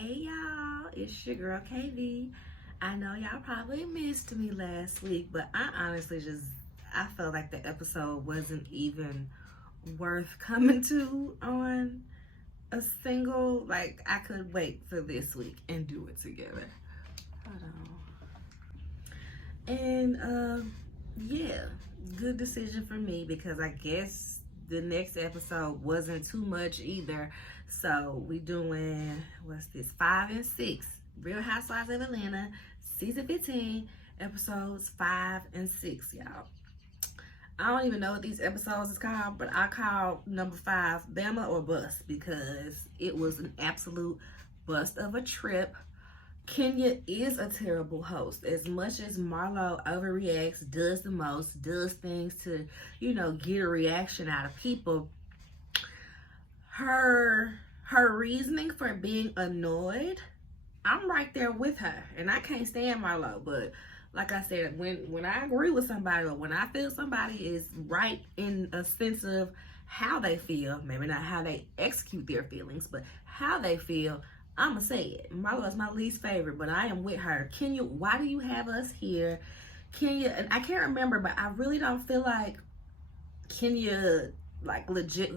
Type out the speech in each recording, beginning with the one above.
Hey y'all, it's your girl KV. I know y'all probably missed me last week, but I felt like the episode wasn't even worth coming to on a single. Like, I could wait for this week and do it together. Hold on. And yeah, good decision for me because I guess the next episode wasn't too much either. So we doing, what's this, 5 and 6, Real Housewives of Atlanta, season 15, episodes 5 and 6, y'all. I don't even know what these episodes is called, but I call number 5 Bama or Bust because it was an absolute bust of a trip. Kenya is a terrible host. As much as Milo overreacts, does the most, does things to, get a reaction out of people, her reasoning for being annoyed, I'm right there with her. And I can't stand Milo, but like I said, when I agree with somebody or when I feel somebody is right in a sense of how they feel, maybe not how they execute their feelings, but how they feel, I'ma say it. Milo is my least favorite, but I am with her. Kenya, why do you have us here? Kenya, and I can't remember, but I really don't feel like Kenya, legit,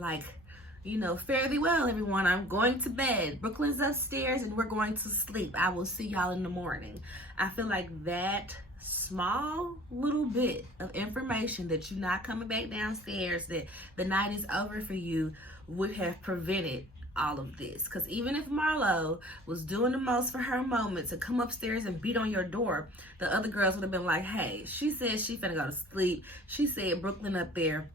fare thee well, everyone. I'm going to bed. Brooklyn's upstairs and we're going to sleep. I will see y'all in the morning. I feel like that small little bit of information that you're not coming back downstairs, that the night is over for you, would have prevented all of this. Because even if Milo was doing the most for her moment to come upstairs and beat on your door, the other girls would have been like, hey, she said she finna go to sleep. She said Brooklyn up there.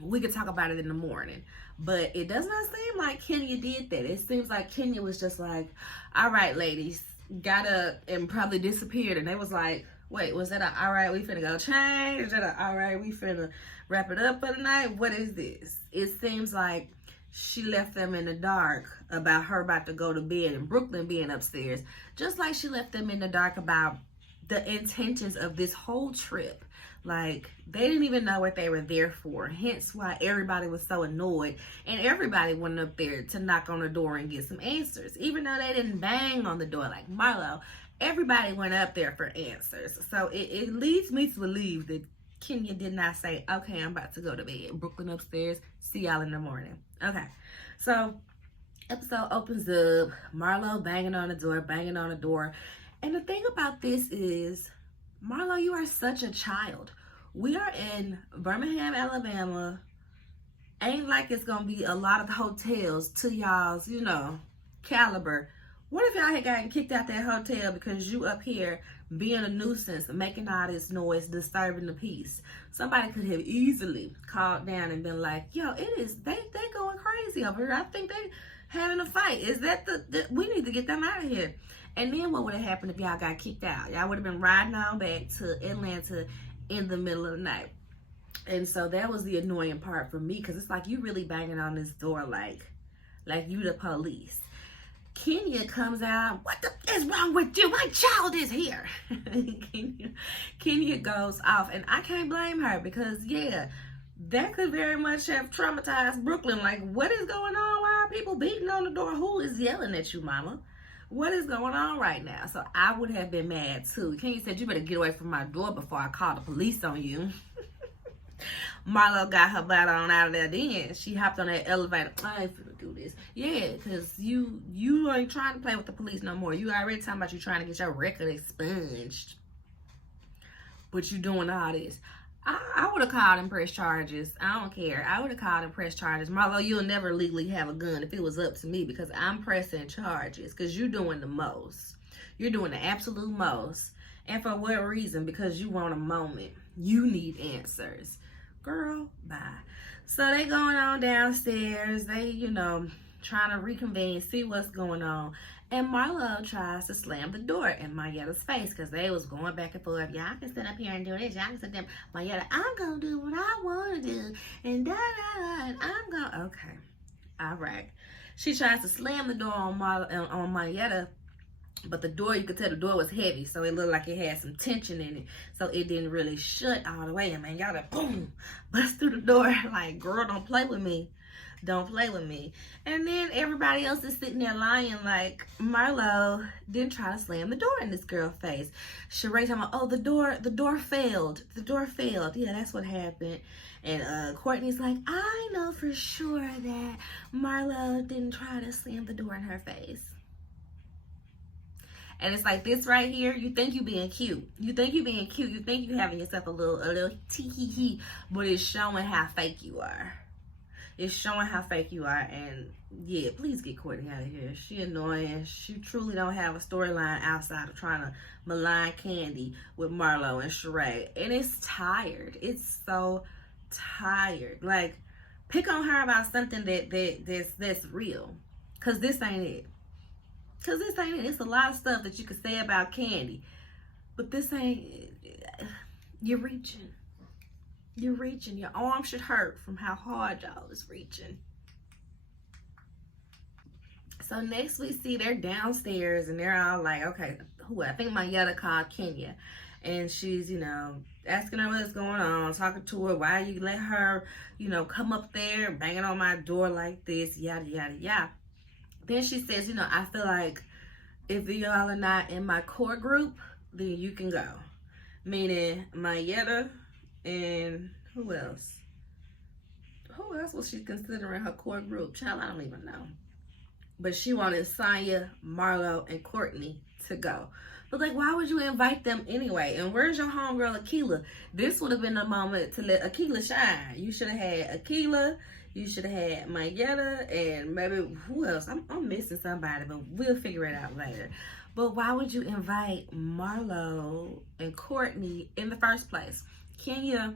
We could talk about it in the morning. But it does not seem like Kenya did that. It seems like Kenya was just like, all right, ladies, got up and probably disappeared. And they was like, wait, was that a all right, we finna go change? Is that a all right, we finna wrap it up for the night? What is this? It seems like she left them in the dark about her about to go to bed and Brooklyn being upstairs. Just like she left them in the dark about the intentions of this whole trip. Like, they didn't even know what they were there for. Hence why everybody was so annoyed. And everybody went up there to knock on the door and get some answers. Even though they didn't bang on the door like Milo, everybody went up there for answers. So it leads me to believe that Kenya did not say, okay, I'm about to go to bed. Brooklyn upstairs. See y'all in the morning. Okay. So, episode opens up. Milo banging on the door. And the thing about this is, Milo, you are such a child. We are in Birmingham, Alabama. Ain't like it's gonna be a lot of hotels to y'all's, caliber. What if y'all had gotten kicked out that hotel because you up here being a nuisance, making all this noise, disturbing the peace? Somebody could have easily called down and been like, yo, they going crazy over here. I think they having a fight. Is that we need to get them out of here. And then what would have happened if y'all got kicked out? Y'all would have been riding on back to Atlanta in the middle of the night. And so that was the annoying part for me, because it's like you really banging on this door like you the police. Kenya comes out, what the is wrong with you? My child is here. Kenya goes off, and I can't blame her because, yeah, that could very much have traumatized Brooklyn. Like, what is going on? Why are people beating on the door? Who is yelling at you, mama? What is going on right now? So I would have been mad too. Kenya said, you better get away from my door before I call the police on you. Milo got her butt on out of there then. She hopped on that elevator. I ain't finna do this. Yeah, because you ain't trying to play with the police no more. You already talking about you trying to get your record expunged. But you doing all this. I would have called and pressed charges. I don't care. I would have called and pressed charges. Milo, you'll never legally have a gun if it was up to me, because I'm pressing charges because you're doing the most. You're doing the absolute most. And for what reason? Because you want a moment. You need answers. Girl, bye. So they going on downstairs. They, trying to reconvene, see what's going on. And Milo tries to slam the door in Mayetta's face because they was going back and forth. Y'all can sit up here and do this. Y'all can sit there. Mayetta, I'm going to do what I want to do. And da-da-da. And I'm going to... Okay. All right. She tries to slam the door on Mayetta. But the door, you could tell the door was heavy. So it looked like it had some tension in it. So it didn't really shut all the way. And man, y'all boom, bust through the door. Like, girl, don't play with me. Don't play with me. And then everybody else is sitting there lying like Milo didn't try to slam the door in this girl's face. Sheree talking about, oh, the door failed. The door failed. Yeah, that's what happened. And Courtney's like, I know for sure that Marlo didn't try to slam the door in her face. And it's like this right here. You think you being cute. You think you being cute. You think you having yourself a little tee-hee-hee. But it's showing how fake you are. It's showing how fake you are. And yeah, please get Courtney out of here. She annoying. She truly don't have a storyline outside of trying to malign Candy with Marlo and Sheree. And it's tired. It's so tired. Like, pick on her about something that's real. Cause this ain't it. Cause this ain't it. It's a lot of stuff that you could say about Candy. But this ain't, you're reaching. You're reaching. Your arm should hurt from how hard y'all is reaching. So next we see they're downstairs and they're all like, okay, who? I think my Yetta called Kenya. And she's, you know, asking her what's going on, talking to her, why you let her, you know, come up there banging on my door like this, yada, yada, yada. Then she says, you know, I feel like if y'all are not in my core group, then you can go. Meaning Mayetta and who else? Who else was she considering her core group? Child, I don't even know. But she wanted Sonya, Marlo, and Courtney to go. But like, why would you invite them anyway? And where's your homegirl Akilah? This would have been the moment to let Akilah shine. You should have had Akilah. You should have had Mayetta and maybe who else? I'm missing somebody, but we'll figure it out later. But why would you invite Marlo and Courtney in the first place? Kenya,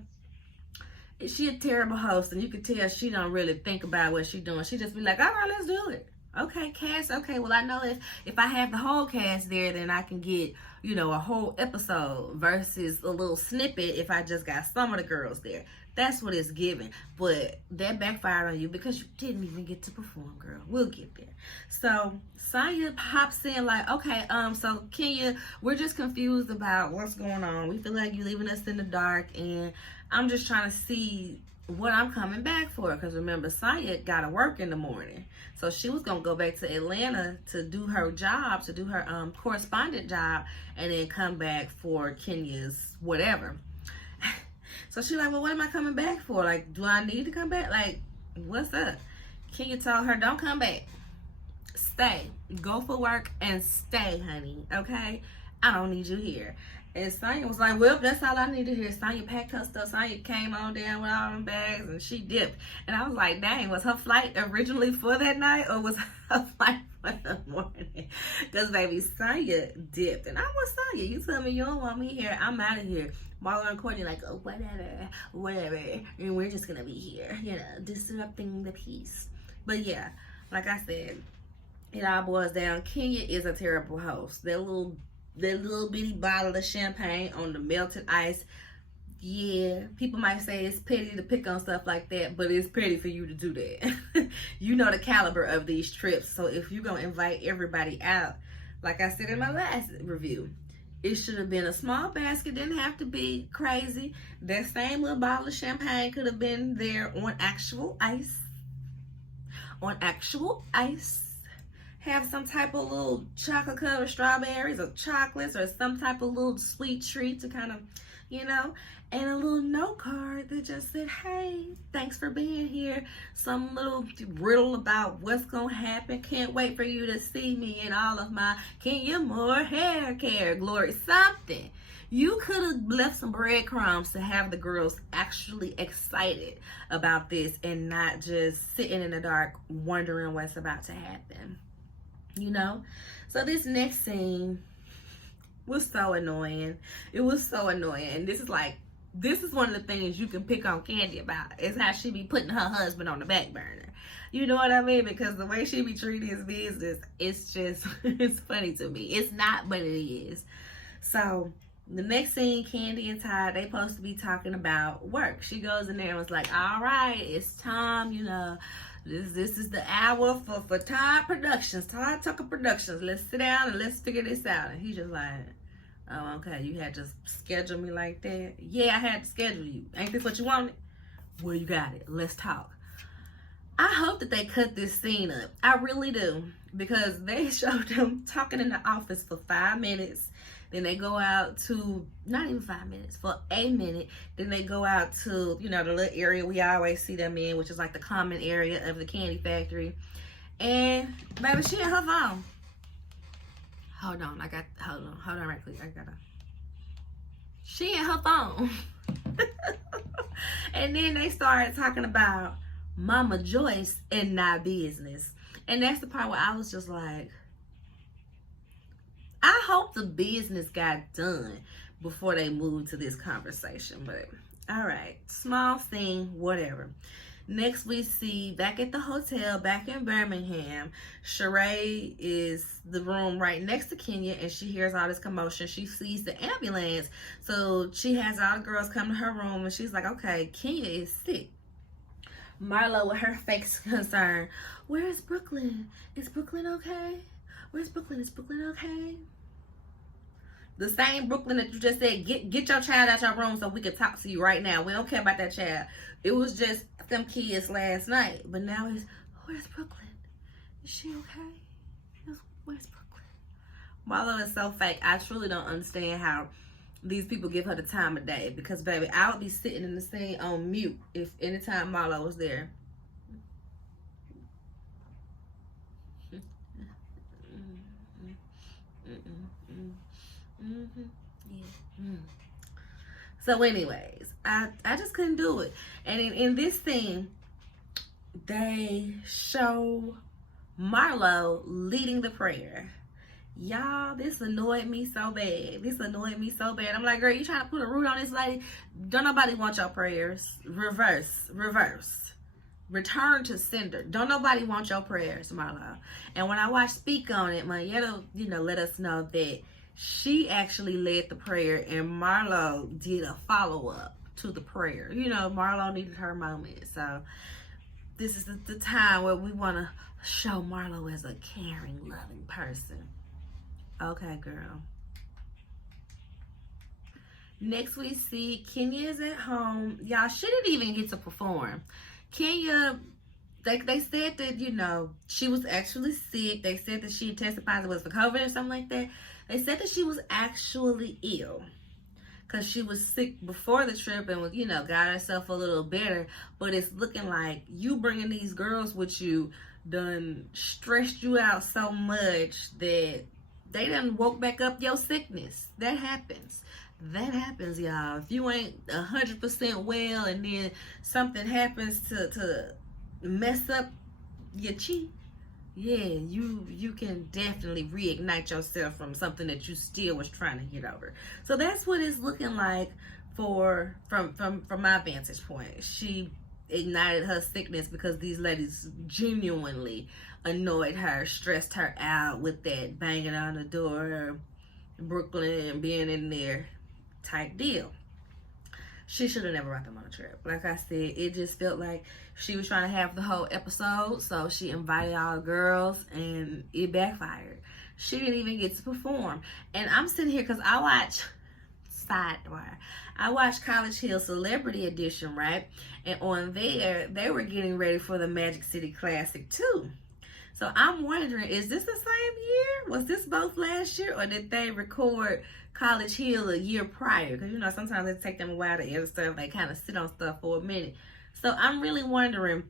she a terrible host, and you could tell she don't really think about what she's doing. She just be like, all right, let's do it. Okay, cast. Okay, well, I know if I have the whole cast there, then I can get, you know, a whole episode versus a little snippet if I just got some of the girls there. That's what it's giving. But that backfired on you because you didn't even get to perform, girl. We'll get there. So Sonya pops in like, okay, so Kenya, we're just confused about what's going on. We feel like you're leaving us in the dark, and I'm just trying to see what I'm coming back for. Because remember, Sonya got to work in the morning. So she was going to go back to Atlanta to do her job, to do her correspondent job, and then come back for Kenya's whatever. So she's like, well, what am I coming back for? Like, do I need to come back? Like, what's up? Kenya told her, don't come back. Stay. Go for work and stay, honey. Okay? I don't need you here. And Sonya was like, well, that's all I need to hear. Sonya packed her stuff. Sonya came on down with all them bags and she dipped. And I was like, dang, was her flight originally for that night or was her flight for the morning? Because, baby, Sonya dipped. And I was Sonya. You tell me you don't want me here. I'm out of here. Marlo and Courtney like, oh, whatever. And we're just going to be here, you know, disrupting the peace. But, yeah, like I said, it all boils down. Kenya is a terrible host. That little bitty bottle of champagne on the melted ice. Yeah, people might say it's petty to pick on stuff like that, but it's petty for you to do that. You know the caliber of these trips. So if you're going to invite everybody out, like I said in my last review, it should have been a small basket. Didn't have to be crazy. That same little bottle of champagne could have been there on actual ice. On actual ice. Have some type of little chocolate covered strawberries or chocolates or some type of little sweet treat to kind of, you know, and a little note card that just said, hey, thanks for being here. Some little riddle about what's going to happen. Can't wait for you to see me in all of my Kenya Moore hair care glory. Something. You could have left some breadcrumbs to have the girls actually excited about this and not just sitting in the dark wondering what's about to happen. You know? So this next scene was so annoying. It was so annoying. And this is one of the things you can pick on Candy about, is how she be putting her husband on the back burner. You know what I mean? Because the way she be treating his business, it's just, it's funny to me. It's not, but it is. So the next scene, Candy and Todd, they supposed to be talking about work. She goes in there and was like, all right, it's time, you know, this is the hour for Todd Productions, Todd Tucker Productions. Let's sit down and let's figure this out. And he's just like, oh, okay, you had to schedule me like that? Yeah, I had to schedule you. Ain't this what you wanted? Well, you got it. Let's talk. I hope that they cut this scene up. I really do. Because they showed them talking in the office for 5 minutes. Then they go out to, not even 5 minutes, for a minute. Then they go out to, the little area we always see them in, which is like the common area of the candy factory. And, baby, she in her phone. Hold on right quick. She in her phone. And then they started talking about Mama Joyce and not business. And that's the part where I was just like, I hope the business got done before they moved to this conversation. But, all right, small thing, whatever. Next, we see back at the hotel, back in Birmingham, Sheree is the room right next to Kenya, and she hears all this commotion. She sees the ambulance, so she has all the girls come to her room, and she's like, okay, Kenya is sick. Milo, with her face concern, where is Brooklyn? Is Brooklyn okay? Where's Brooklyn? Is Brooklyn okay? The same Brooklyn that you just said, get your child out your room so we can talk to you right now. We don't care about that child. It was just them kids last night. But now it's, where's Brooklyn? Is she okay? Where's Brooklyn? Milo is so fake. I truly don't understand how these people give her the time of day. Because, baby, I would be sitting in the scene on mute if anytime Milo was there. So anyways, I just couldn't do it. And in this scene, they show Milo leading the prayer. Y'all, this annoyed me so bad. I'm like, girl, you trying to put a root on this lady? Don't nobody want your prayers. Reverse. Return to sender. Don't nobody want your prayers, Milo. And when I watched Speak on it, Mayetta, let us know that she actually led the prayer and Milo did a follow-up to the prayer. Milo needed her moment. So this is the time where we want to show Milo as a caring, loving person. Okay, girl. Next we see Kenya is at home. Y'all, she didn't even get to perform. Kenya, they said that, she was actually sick. They said that she tested positive for COVID or something like that. They said that she was actually ill because she was sick before the trip and was, got herself a little better. But it's looking like you bringing these girls with you done stressed you out so much that they done woke back up your sickness. That happens, y'all. If you ain't 100% well and then something happens to mess up your chi, yeah, you can definitely reignite yourself from something that you still was trying to get over. So that's what it's looking like from my vantage point. She ignited her sickness because these ladies genuinely annoyed her, stressed her out with that banging on the door, Brooklyn and being in there type deal. She should have never brought them on a trip. Like I said, it just felt like she was trying to have the whole episode, so she invited all the girls, and it backfired. She didn't even get to perform. And I'm sitting here because I watched College Hill Celebrity Edition, right? And on there, they were getting ready for the Magic City Classic too. So I'm wondering, is this the same year? Was this both last year, or did they record College Hill a year prior? Because, sometimes it take them a while to edit stuff. They kind of sit on stuff for a minute. So I'm really wondering,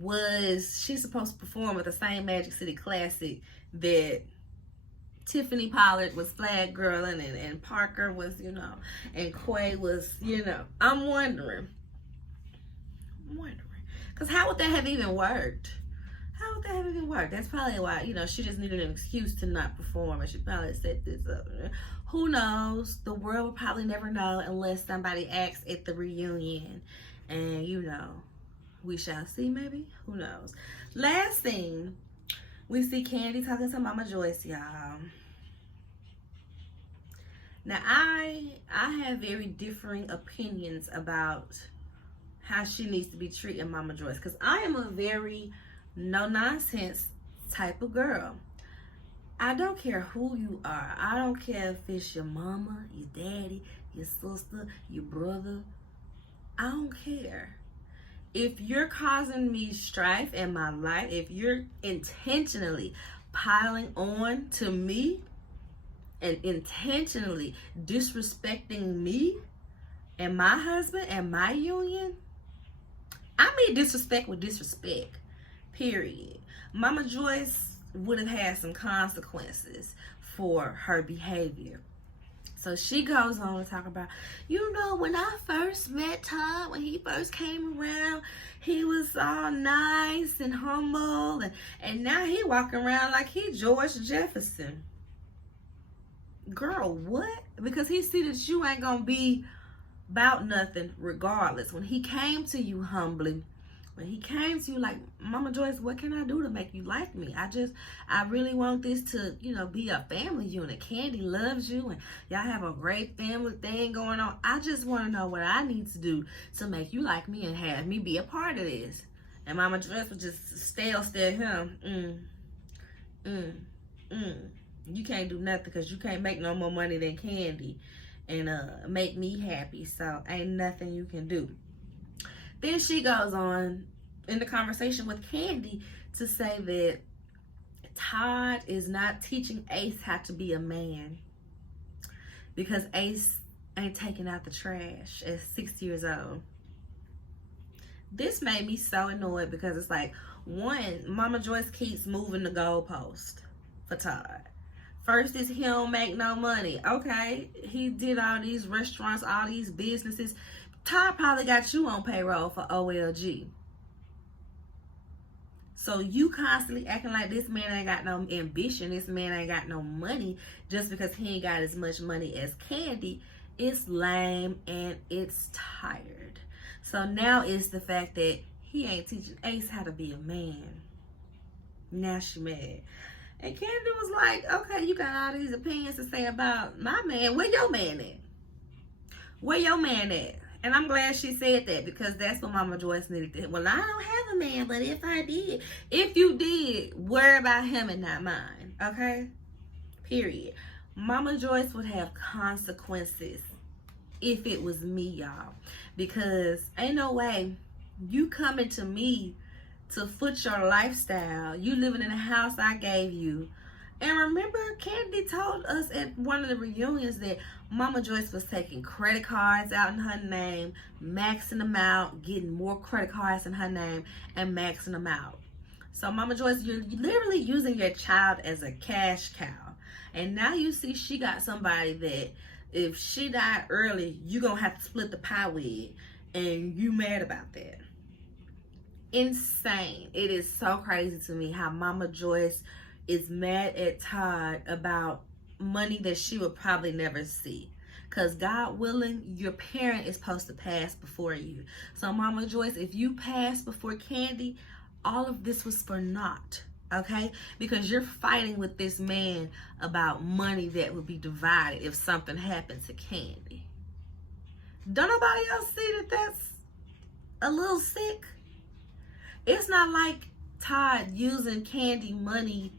was she supposed to perform at the same Magic City Classic that Tiffany Pollard was flag girling and Parker was, and Quay was, I'm wondering. Because how would that have even worked? That's probably why, she just needed an excuse to not perform, and she probably set this up. Who knows? The world will probably never know unless somebody asks at the reunion. And, we shall see, maybe. Who knows? Last thing, we see Candy talking to Mama Joyce, y'all. Now, I have very differing opinions about how she needs to be treating Mama Joyce, because I am a very no-nonsense type of girl. I don't care who you are. I don't care if it's your mama, your daddy, your sister, your brother. I don't care. If you're causing me strife in my life, if you're intentionally piling on to me and intentionally disrespecting me and my husband and my union, I mean disrespect with disrespect, period. Mama Joyce would have had some consequences for her behavior. So she goes on to talk about, when I first met Todd, when he first came around, he was all nice and humble, and now he walking around like he George Jefferson. Girl, what? Because he see that you ain't gonna be about nothing regardless. When he came to you humbly, when he came to you like, Mama Joyce, what can I do to make you like me? I really want this to, be a family unit. Candy loves you and y'all have a great family thing going on. I just want to know what I need to do to make you like me and have me be a part of this. And Mama Joyce would just stare him. You can't do nothing because you can't make no more money than Candy and make me happy. So ain't nothing you can do. Then she goes on in the conversation with Candy to say that Todd is not teaching Ace how to be a man because Ace ain't taking out the trash at 6 years old. This made me so annoyed because it's like, one, Mama Joyce keeps moving the goalpost for Todd. First is he don't make no money. Okay, he did all these restaurants, all these businesses. Todd probably got you on payroll for OLG. So you constantly acting like this man ain't got no ambition, this man ain't got no money just because he ain't got as much money as Candy. It's lame and it's tired. So now it's the fact that he ain't teaching Ace how to be a man. Now she mad. And Candy was like, okay, you got all these opinions to say about my man. Where your man at? Where your man at? And I'm glad she said that because that's what Mama Joyce needed to. Well, I don't have a man, but if I did, if you did, worry about him and not mine. Okay? Period. Mama Joyce would have consequences if it was me, y'all. Because ain't no way you coming to me to foot your lifestyle. You living in a house I gave you. And remember, Candy told us at one of the reunions that Mama Joyce was taking credit cards out in her name, maxing them out, getting more credit cards in her name, and maxing them out. So Mama Joyce, you're literally using your child as a cash cow. And now you see she got somebody that if she died early, you're going to have to split the pie with. And you mad about that. Insane. It is so crazy to me how Mama Joyce is mad at Todd about money that she would probably never see. Because God willing, your parent is supposed to pass before you. So Mama Joyce, if you pass before Candy, all of this was for naught. Okay? Because you're fighting with this man about money that would be divided if something happened to Candy. Don't nobody else see that that's a little sick? It's not like Todd using Candy money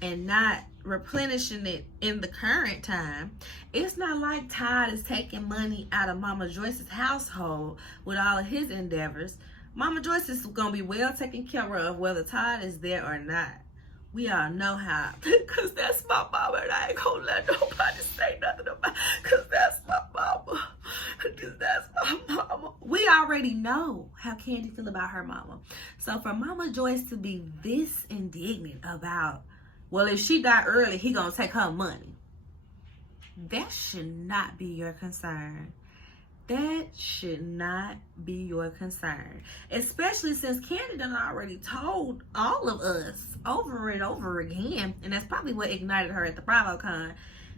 and not replenishing it in the current time. It's not like Todd is taking money out of Mama Joyce's household with all of his endeavors. Mama Joyce is going to be well taken care of whether Todd is there or not. We all know how. Because that's my mama and I ain't going to let nobody say nothing about it. Because that's my mama. Because that's my mama. We already know how Candy feel about her mama. So for Mama Joyce to be this indignant about, well, if she died early, he gonna take her money. That should not be your concern. That should not be your concern. Especially since Candy done already told all of us over and over again, and that's probably what ignited her at the BravoCon,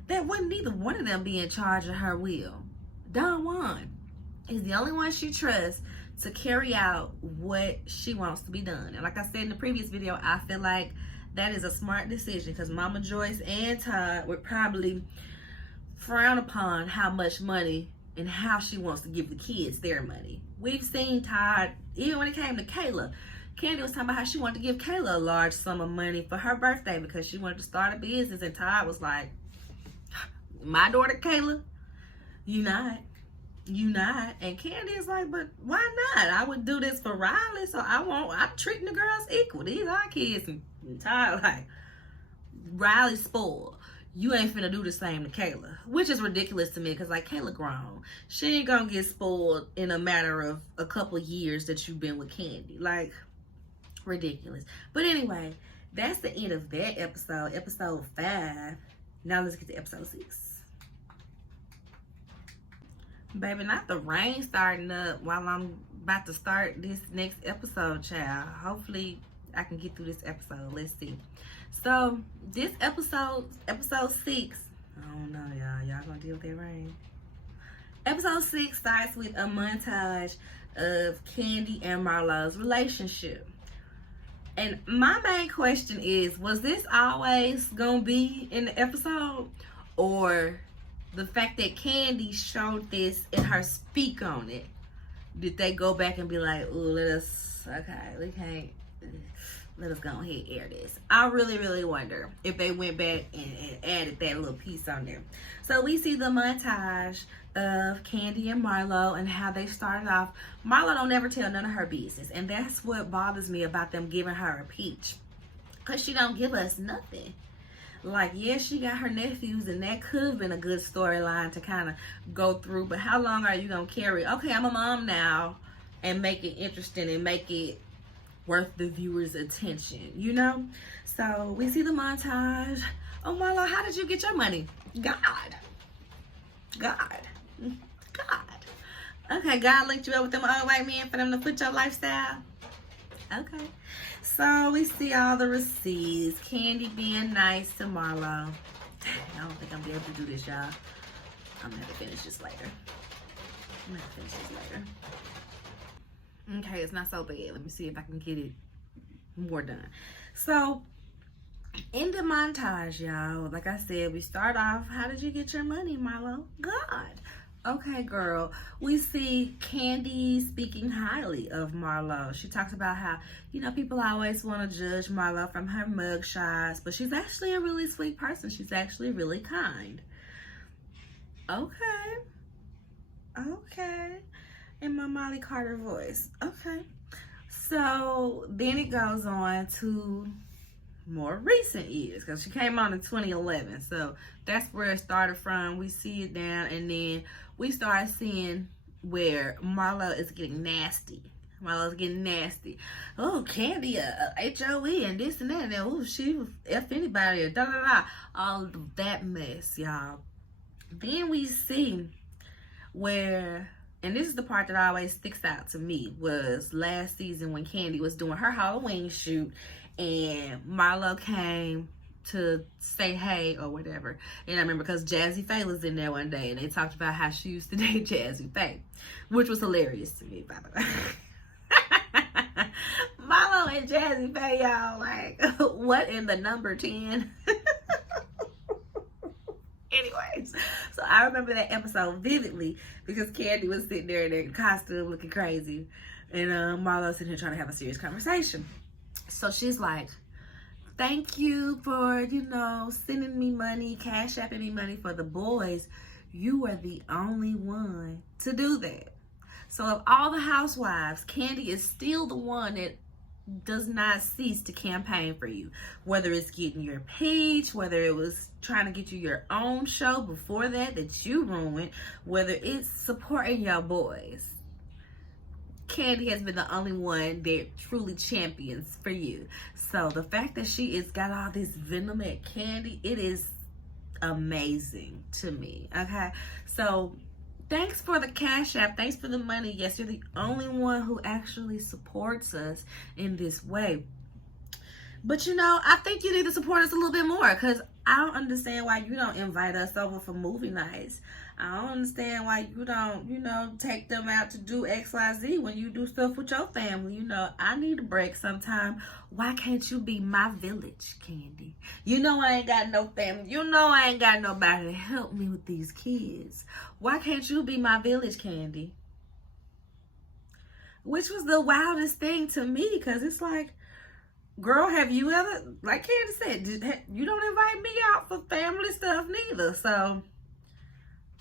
that wouldn't neither one of them be in charge of her will. Don Juan is the only one she trusts to carry out what she wants to be done. And like I said in the previous video, I feel like that is a smart decision because Mama Joyce and Todd would probably frown upon how much money and how she wants to give the kids their money. We've seen Todd, even when it came to Kayla, Candy was talking about how she wanted to give Kayla a large sum of money for her birthday because she wanted to start a business, and Todd was like, my daughter Kayla, you not. You not. And Candy is like, but why not? I would do this for Riley, so I'm treating the girls equal. These are kids. And Todd like, Riley's spoiled. You ain't finna do the same to Kayla. Which is ridiculous to me, because like, Kayla grown. She ain't gonna get spoiled in a matter of a couple years that you've been with Candy. Like, ridiculous. But anyway, that's the end of that episode. Episode 5. Now let's get to episode 6. Baby, not the rain starting up while I'm about to start this next episode, child. Hopefully I can get through this episode. Let's see. So this episode 6, I don't know, y'all gonna deal with that rain. Episode 6 starts with a montage of Candy and Milo's relationship. And my main question is, was this always gonna be in the episode? Or the fact that Candy showed this in her speak on it, did they go back and be like, ooh, let us go ahead and air this? I really wonder if they went back and added that little piece on there. So we see the montage of Candy and Milo and how they started off. Milo don't ever tell none of her business, and that's what bothers me about them giving her a peach, because she don't give us nothing. Like, yeah, she got her nephews, and that could have been a good storyline to kind of go through, but how long are you gonna carry, okay, I'm a mom now, and make it interesting and make it worth the viewer's attention, you know? So we see the montage. Oh, Milo, how did you get your money? God. Okay, God linked you up with them old white men for them to put your lifestyle. Okay. So we see all the receipts. Candy being nice to Milo. Dang, I don't think I'm gonna be able to do this, y'all. I'm gonna have to finish this later. Okay, it's not so bad. Let me see if I can get it more done. So, in the montage, y'all, like I said, we start off, how did you get your money, Milo? God. Okay, girl. We see Candy speaking highly of Milo. She talks about how, you know, people always want to judge Milo from her mug shots, but she's actually a really sweet person. She's actually really kind. Okay. In my Molly Carter voice. Okay. So then it goes on to more recent years, because she came on in 2011. So that's where it started from. We see it down, and then we start seeing where Milo is getting nasty. Oh, Candy, HOE, and this and that. And oh, she was F anybody, or da da da. All of that mess, y'all. Then we see where, and this is the part that always sticks out to me, was last season when Candy was doing her Halloween shoot, and Milo came to say hey or whatever. And I remember because Jazzy Faye was in there one day, and they talked about how she used to date Jazzy Faye, which was hilarious to me, by the way. Milo and Jazzy Faye, y'all, like, what in the number 10? Anyways, so I remember that episode vividly because Candy was sitting there in their costume looking crazy, and Milo sitting here trying to have a serious conversation. So she's like, thank you for, you know, sending me money, cash apping me money for the boys. You were the only one to do that. So of all the housewives, Candy is still the one that does not cease to campaign for you. Whether it's getting your page, whether it was trying to get you your own show before that you ruined, whether it's supporting your boys. Candy has been the only one that truly champions for you. So the fact that she has got all this venom at Candy, it is amazing to me. Okay, so thanks for the cash app. Thanks for the money. Yes, you're the only one who actually supports us in this way. But you know, I think you need to support us a little bit more, because I don't understand why you don't invite us over for movie nights. I don't understand why you don't, you know, take them out to do XYZ when you do stuff with your family. You know, I need a break sometime. Why can't you be my village, Candy? You know I ain't got no family. You know I ain't got nobody to help me with these kids. Why can't you be my village, Candy? Which was the wildest thing to me, because it's like, girl, have you ever, like Candy said, you don't invite me out for family stuff neither. So,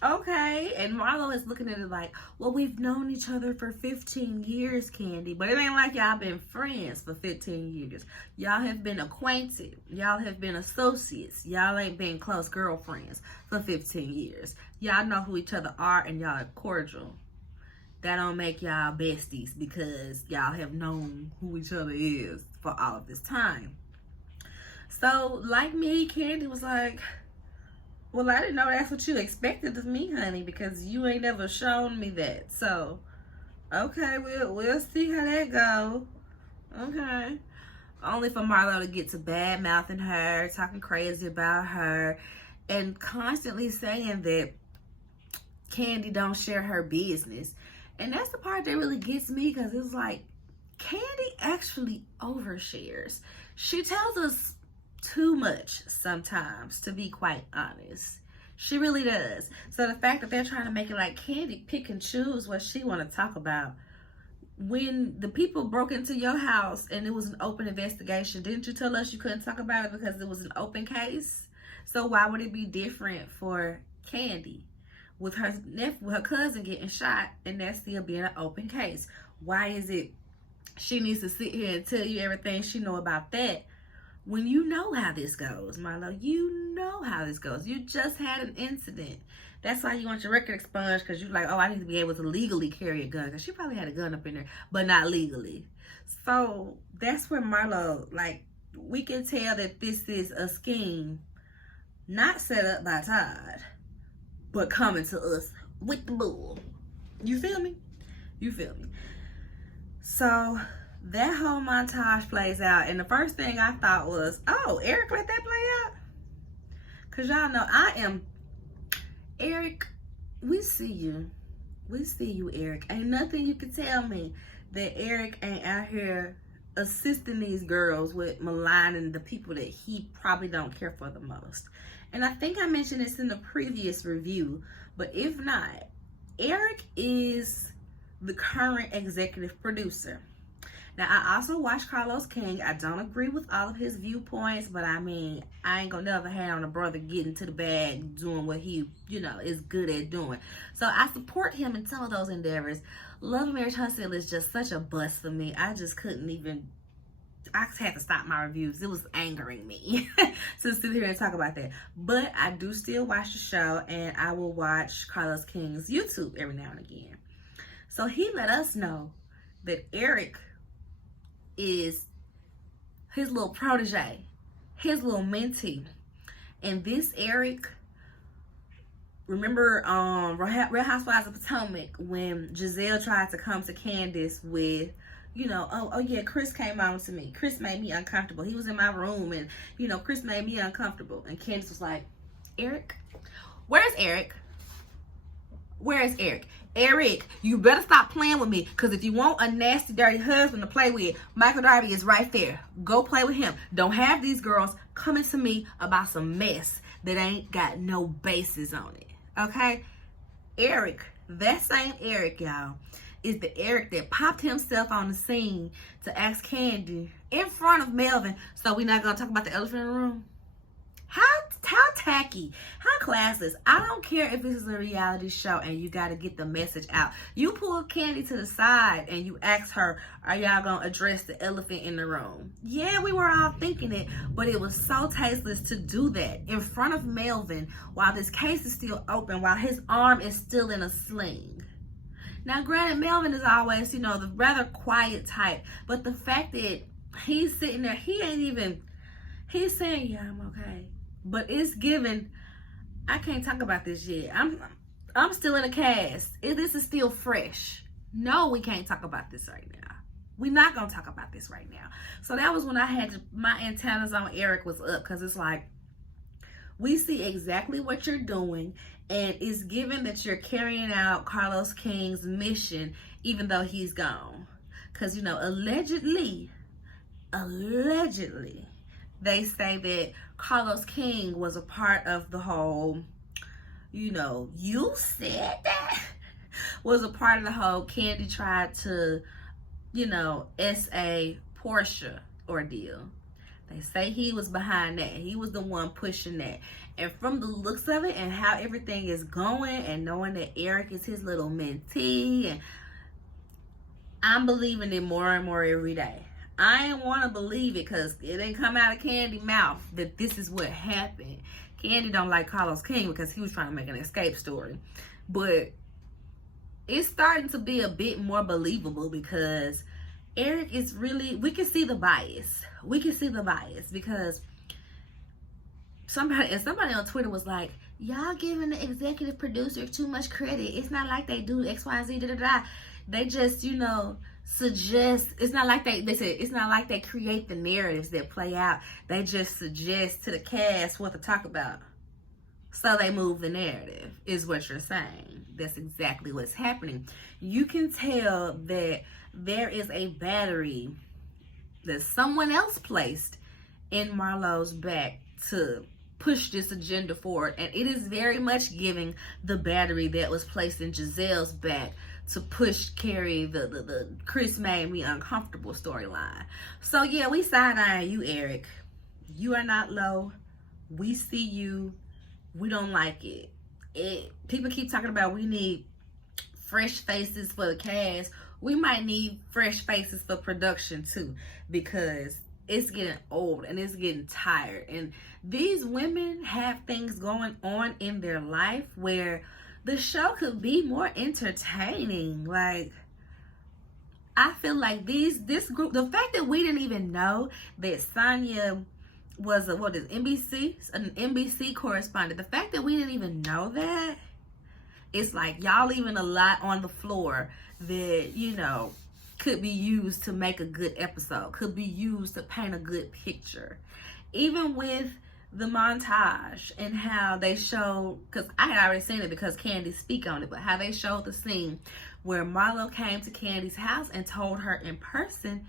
Okay, and Milo is looking at it like, well, we've known each other for 15 years, Candy. But it ain't like y'all been friends for 15 years. Y'all have been acquainted. Y'all have been associates. Y'all ain't been close girlfriends for 15 years. Y'all know who each other are and y'all are cordial. That don't make y'all besties because y'all have known who each other is for all of this time. So, like me, Candy was like, well, I didn't know that's what you expected of me, honey, because you ain't never shown me that. So, okay, we'll see how that go. Okay. Only for Milo to get to bad mouthing her, talking crazy about her, and constantly saying that Candy don't share her business. And that's the part that really gets me, because it's like, Candy actually overshares. She tells us too much sometimes, to be quite honest. She really does. So the fact that they're trying to make it like Candy pick and choose what she want to talk about. When the people broke into your house and it was an open investigation, didn't you tell us you couldn't talk about it because it was an open case? So why would it be different for Candy with her cousin getting shot and that still being an open case? Why is it she needs to sit here and tell you everything she know about that? When you know how this goes, Milo, you know how this goes. You just had an incident. That's why you want your record expunged, because you're like, oh, I need to be able to legally carry a gun. Because she probably had a gun up in there, but not legally. So that's where Milo, like, we can tell that this is a scheme not set up by Todd, but coming to us with the bull. You feel me? You feel me? So that whole montage plays out, and the first thing I thought was, oh, Eric let that play out? Because y'all know Eric, we see you. We see you, Eric. Ain't nothing you can tell me that Eric ain't out here assisting these girls with maligning the people that he probably don't care for the most. And I think I mentioned this in the previous review, but if not, Eric is the current executive producer. Now, I also watch Carlos King. I don't agree with all of his viewpoints, but I mean, I ain't gonna never hate on a brother getting to the bag, doing what he, is good at doing. So I support him in some of those endeavors. Love and Marriage Hustle is just such a bust for me. I just couldn't even, I had to stop my reviews. It was angering me to sit here and talk about that. But I do still watch the show, and I will watch Carlos King's YouTube every now and again. So he let us know that Eric is his little protege, his little mentee. And this Eric, remember Real Housewives of Potomac, when Giselle tried to come to Candace with, oh yeah, Chris came on to me. Chris made me uncomfortable. He was in my room and, Chris made me uncomfortable. And Candace was like, Eric? Where's Eric? Where is Eric? Eric, you better stop playing with me, because if you want a nasty, dirty husband to play with, Michael Darby is right there. Go play with him. Don't have these girls coming to me about some mess that ain't got no basis on it. Okay? Eric, that same Eric, y'all, is the Eric that popped himself on the scene to ask Candy in front of Melvin, so we're not going to talk about the elephant in the room? How tacky, how classless. I don't care if this is a reality show and you got to get the message out. You pull Candy to the side and you ask her, are y'all going to address the elephant in the room? Yeah, we were all thinking it, but it was so tasteless to do that in front of Melvin while this case is still open, while his arm is still in a sling. Now, granted, Melvin is always, the rather quiet type, but the fact that he's sitting there, he's saying, yeah, I'm okay. But it's given, I can't talk about this yet. I'm still in a cast. This is still fresh. No, we can't talk about this right now. We're not going to talk about this right now. So that was when I had my antennas on Eric was up, because it's like, we see exactly what you're doing, and it's given that you're carrying out Carlos King's mission, even though he's gone. Because, allegedly, they say that Carlos King was a part of the whole, you said that, was a part of the whole Candy tried to, SA Portia ordeal. They say he was behind that. He was the one pushing that. And from the looks of it and how everything is going, and knowing that Eric is his little mentee, and I'm believing it more and more every day. I ain't want to believe it because it didn't come out of Candy's mouth that this is what happened. Candy don't like Carlos King because he was trying to make an escape story. But it's starting to be a bit more believable because Eric is really, we can see the bias. We can see the bias because somebody on Twitter was like, y'all giving the executive producer too much credit. It's not like they do X, Y, Z, da, da, da. They just, suggest. It's not like they said, it's not like they create the narratives that play out. They just suggest to the cast what to talk about. So they move the narrative, is what you're saying. That's exactly what's happening. You can tell that there is a battery that someone else placed in Milo's back to push this agenda forward. And it is very much giving the battery that was placed in Giselle's back to push Carrie the Chris made me uncomfortable storyline. So yeah, we side-eyeing you, Eric. You are not low. We see you. We don't like it. People keep talking about we need fresh faces for the cast. We might need fresh faces for production too, because it's getting old and it's getting tired. And these women have things going on in their life where the show could be more entertaining. Like, I feel like this group, the fact that we didn't even know that Sonya was an NBC correspondent. The fact that we didn't even know that, it's like y'all leaving a lot on the floor that, could be used to make a good episode, could be used to paint a good picture. Even with the montage and how they show, because I had already seen it because Candy speak on it, but how they showed the scene where Milo came to Candy's house and told her in person,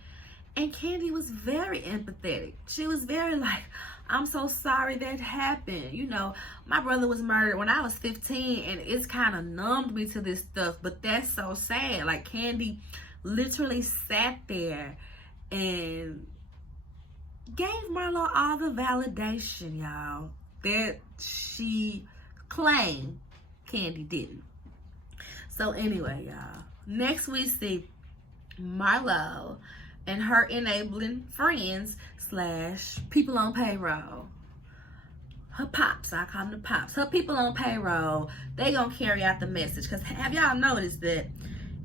and Candy was very empathetic. She was very like, I'm so sorry that happened. My brother was murdered when I was 15 and it's kind of numbed me to this stuff, but that's so sad. Like, Candy literally sat there and gave Milo all the validation, y'all, that she claimed Candy didn't. So anyway, y'all, next we see Milo and her enabling friends / people on payroll. Her pops, I call them the pops. Her people on payroll, they gonna carry out the message. Because have y'all noticed that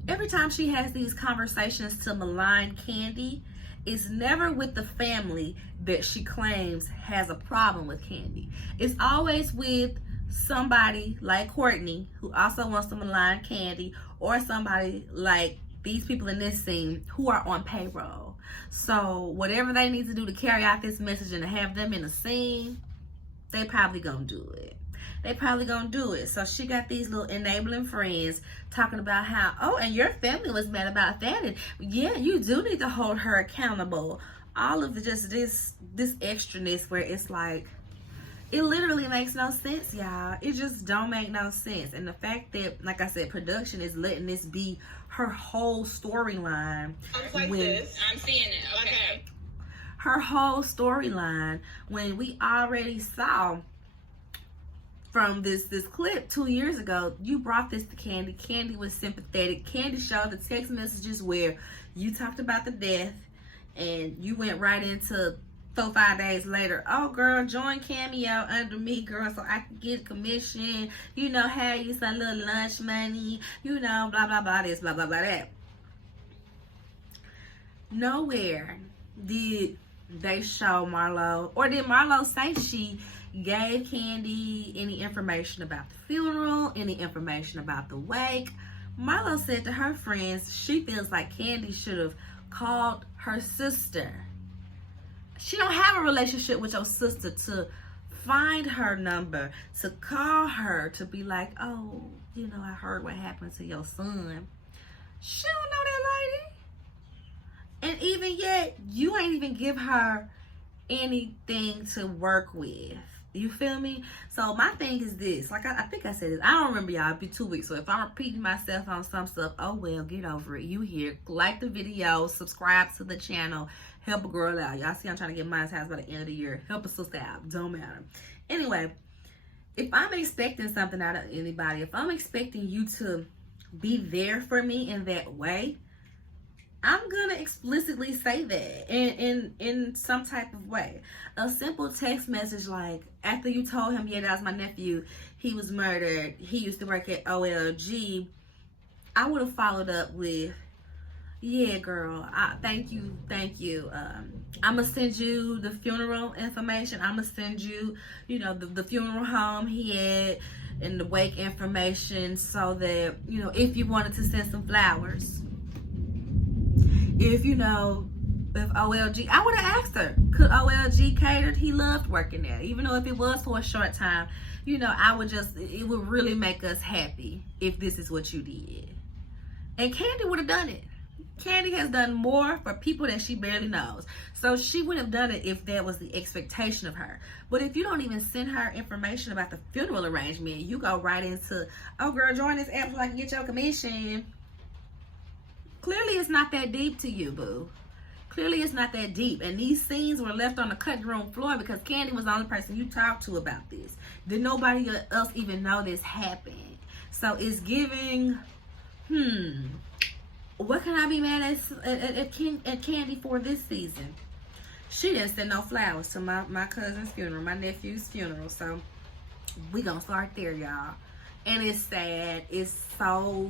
every time she has these conversations to malign Candy, it's never with the family that she claims has a problem with Candy. It's always with somebody like Courtney, who also wants to malign Candy, or somebody like these people in this scene who are on payroll. So whatever they need to do to carry out this message and to have them in a scene, they probably gonna do it. So she got these little enabling friends talking about how, and your family was mad about that, and yeah, you do need to hold her accountable. All of just this extraness where it's like, it literally makes no sense, y'all. It just don't make no sense. And the fact that, like I said, production is letting this be her whole storyline. I'm seeing it. Okay. Her whole storyline, when we already saw from this clip 2 years ago, you brought this to Candy. Candy was sympathetic. Candy showed the text messages where you talked about the death and you went right into 4-5 days later, oh girl, join Cameo under me, girl, so I can get commission, have you some little lunch money, blah blah blah this, blah blah blah that. Nowhere did they show Marlo, or did Marlo say she gave Candy any information about the funeral, any information about the wake. Marlo said to her friends she feels like Candy should have called her sister. She don't have a relationship with your sister to find her number, to call her, to be like, oh, I heard what happened to your son. She don't know that lady. And even yet, you ain't even give her anything to work with. You feel me? So my thing is this. Like I think I said this. I don't remember, y'all. It'd be 2 weeks. So if I'm repeating myself on some stuff, oh well, get over it. You here. Like the video. Subscribe to the channel. Help a girl out. Y'all see I'm trying to get monetized by the end of the year. Help a sister out. Don't matter. Anyway, if I'm expecting something out of anybody, if I'm expecting you to be there for me in that way, I'm gonna explicitly say that in some type of way. A simple text message like, after you told him, yeah, that was my nephew, he was murdered, he used to work at OLG, I would have followed up with, yeah, girl, thank you. I'm gonna send you the funeral information. I'm gonna send you, the funeral home he had and the wake information, so that, if you wanted to send some flowers. If OLG, I would have asked her, could OLG cater? He loved working there, even though if it was for a short time, it would really make us happy if this is what you did. And Candy would have done it. Candy has done more for people that she barely knows. So she would have done it if that was the expectation of her. But if you don't even send her information about the funeral arrangement, you go right into, oh girl, join this app so I can get your commission. Clearly it's not that deep to you, boo. Clearly it's not that deep. And these scenes were left on the cutting room floor because Candy was the only person you talked to about this. Did nobody else even know this happened? So it's giving, what can I be mad at Candy for this season? She didn't send no flowers to my cousin's funeral, my nephew's funeral. So we gonna start there, y'all. And it's sad. It's so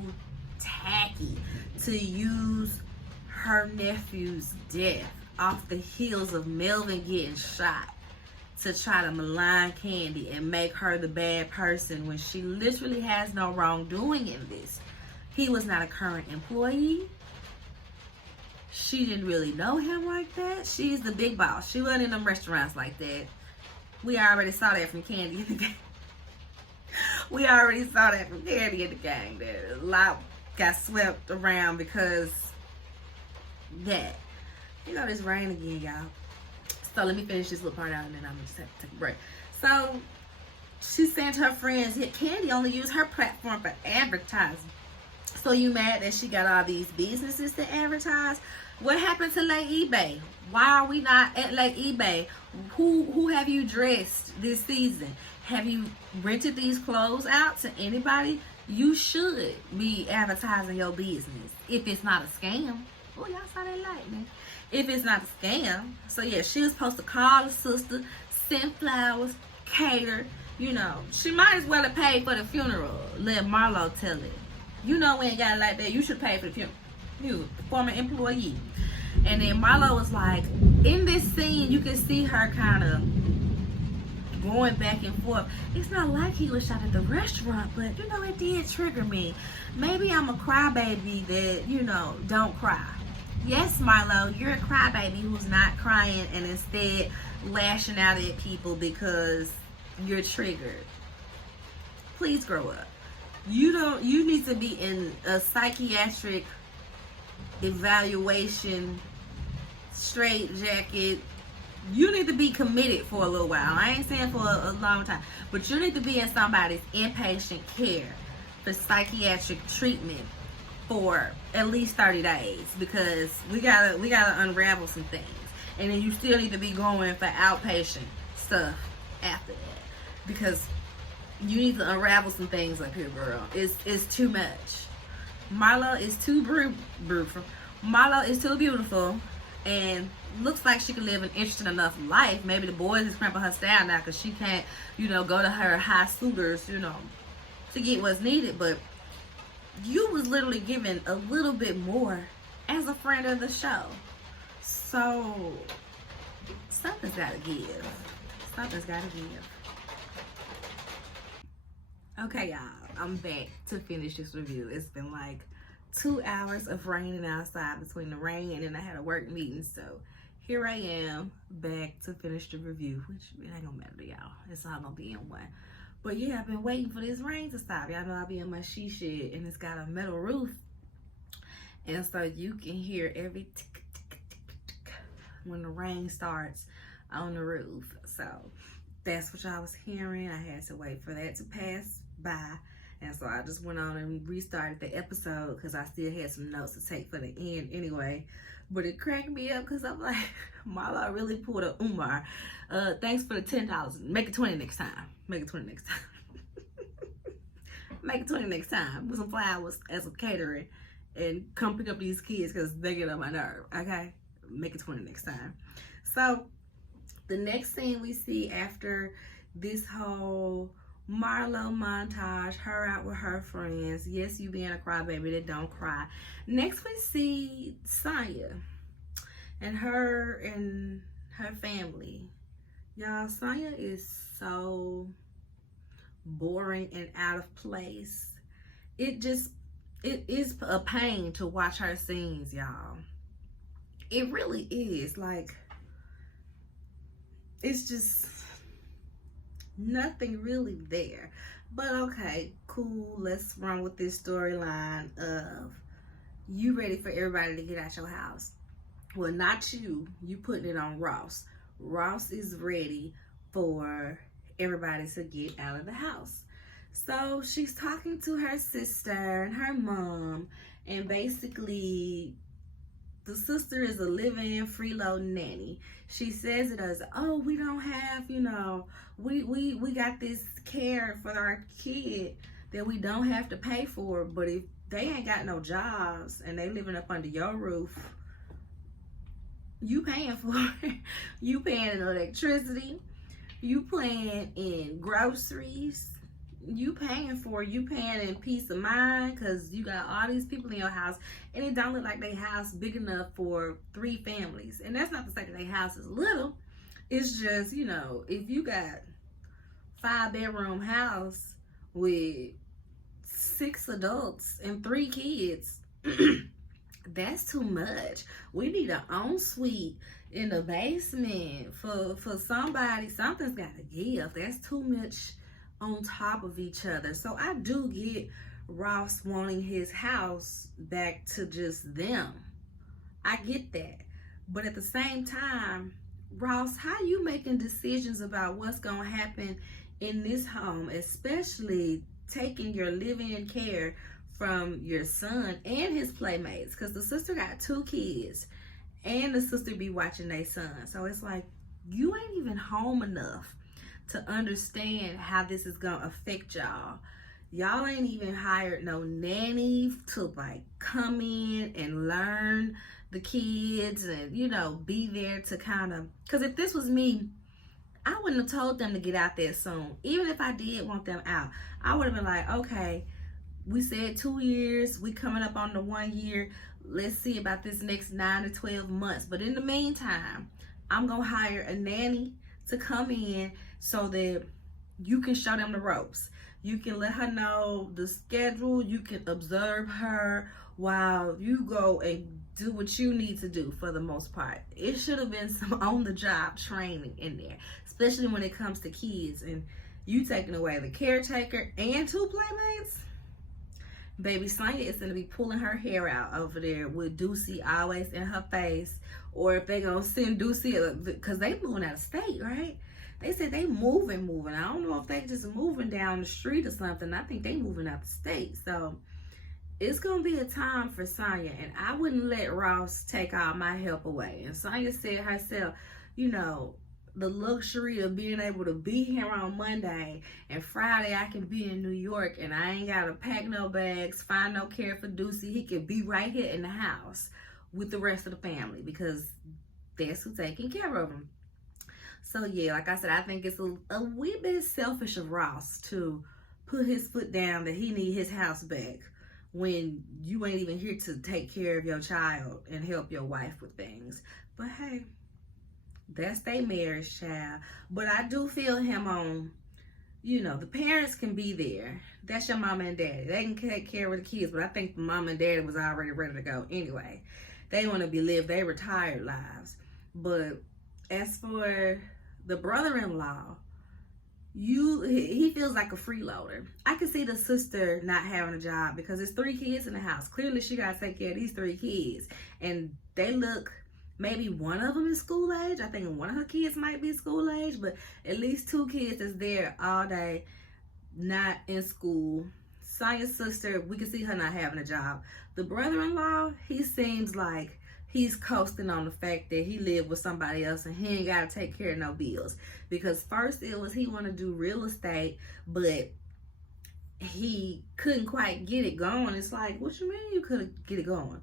tacky to use her nephew's death off the heels of Melvin getting shot to try to malign Candy and make her the bad person when she literally has no wrongdoing in this. He was not a current employee. She didn't really know him like that. She's the big boss. She wasn't in them restaurants like that. We already saw that from Candy in the game. We already saw that from Candy in the game. That a lot got swept around because that. It's rain again, y'all. So let me finish this little part out and then I'm just have to take a break. So she sent her friends, Candy only used her platform for advertising. So you mad that she got all these businesses to advertise? What happened to Lake eBay? Why are we not at Lake eBay? Who have you dressed this season? Have you rented these clothes out to anybody? You should be advertising your business if it's not a scam. Oh, y'all saw that lightning. If it's not a scam. So yeah, she was supposed to call the sister, send flowers, cater. She might as well have paid for the funeral. Let Milo tell it. We ain't got it like that. You should pay for the funeral. You was a former employee. And then Milo was like, in this scene, you can see her kind of going back and forth. It's not like he was shot at the restaurant, but it did trigger me. Maybe I'm a crybaby that, don't cry. Yes, Milo, you're a crybaby who's not crying and instead lashing out at people because you're triggered. Please grow up. You need to be in a psychiatric evaluation, straitjacket. You need to be committed for a little while. I ain't saying for a long time, but you need to be in somebody's inpatient care for psychiatric treatment for at least 30 days because we gotta unravel some things. And then you still need to be going for outpatient stuff after that because you need to unravel some things up here, girl. It's too much. Milo is too beautiful. Milo is too beautiful and looks like she could live an interesting enough life. Maybe the boys is cramping her style now because she can't, go to her high suitors, to get what's needed. But you was literally given a little bit more as a friend of the show. So something's gotta give. Something's gotta give. Okay, y'all, I'm back to finish this review. It's been like 2 hours of raining outside between the rain and then I had a work meeting. So here I am back to finish the review, which it ain't gonna matter to y'all. It's all gonna be in one. But yeah, I've been waiting for this rain to stop. Y'all know I'll be in my she shed and it's got a metal roof. And so you can hear every tick, tick, tick, tick when the rain starts on the roof. So that's what y'all was hearing. I had to wait for that to pass by. And so I just went on and restarted the episode because I still had some notes to take for the end anyway. But it cracked me up because I'm like, Milo really pulled a Umar. Thanks for the $10. Make it 20 next time. Make it 20 next time. Make it 20 next time with some flowers as a catering. And come pick up these kids because they get on my nerve. Okay? Make it 20 next time. So the next scene we see after this whole Milo montage, her out with her friends. Yes, you being a crybaby that don't cry. Next we see Sonya and her family. Y'all, Sonya is so boring and out of place. It is a pain to watch her scenes, y'all. It really is. Like, it's just nothing really there. But okay, cool. Let's run with this storyline of you ready for everybody to get out your house. Well, not you. You putting it on Ross. Ross is ready for everybody to get out of the house. So she's talking to her sister and her mom, and basically the sister is a live-in freeloading nanny. She says it as, oh, we don't have, we got this care for our kid that we don't have to pay for, but if they ain't got no jobs and they living up under your roof, you paying for it. You paying in electricity, you paying in groceries, you paying in peace of mind because you got all these people in your house and it don't look like their house big enough for 3 families. And that's not to say that their house is little. It's just, if you got 5-bedroom house with 6 adults and 3 kids, that's too much. We need an ensuite in the basement for somebody. Something's got to give. That's too much on top of each other. So I do get Ross wanting his house back to just them. I get that. But at the same time, Ross, how you making decisions about what's gonna happen in this home, especially taking your live-in care from your son and his playmates? Because the sister got 2 kids and the sister be watching their son. So it's like, you ain't even home enough to understand how this is gonna affect y'all. Y'all ain't even hired no nanny to like come in and learn the kids and be there to kind of, because if this was me, I wouldn't have told them to get out there soon. Even if I did want them out, I would have been like, okay, we said 2 years, we coming up on the 1 year, let's see about this next 9 to 12 months. But in the meantime, I'm gonna hire a nanny to come in so that you can show them the ropes. You can let her know the schedule. You can observe her while you go and do what you need to do for the most part. It should have been some on-the-job training in there, especially when it comes to kids and you taking away the caretaker and 2 playmates. Baby Sonya is going to be pulling her hair out over there with Deucey always in her face. Or if they going to send Deucey, because they moving out of state, right? They said they moving. I don't know if they just moving down the street or something. I think they moving out the state. So it's going to be a time for Sonya. And I wouldn't let Ross take all my help away. And Sonya said herself, the luxury of being able to be here on Monday and Friday I can be in New York and I ain't got to pack no bags, find no care for Deucey. He can be right here in the house with the rest of the family because that's who's taking care of him. So yeah, like I said, I think it's a wee bit selfish of Ross to put his foot down that he need his house back when you ain't even here to take care of your child and help your wife with things. But hey, that's their marriage, child. But I do feel him on, the parents can be there. That's your mama and daddy. They can take care of the kids, but I think the mama and daddy was already ready to go anyway. They want to live their retired lives. But as for the brother-in-law, he feels like a freeloader. I can see the sister not having a job because there's 3 kids in the house. Clearly she got to take care of these 3 kids. And they look maybe one of them is school age. I think one of her kids might be school age, but at least 2 kids is there all day, not in school. Sonya's sister, we can see her not having a job. The brother-in-law, he seems like he's coasting on the fact that he lived with somebody else and he ain't got to take care of no bills. Because first it was he wanted to do real estate, but he couldn't quite get it going. It's like, what you mean you couldn't get it going?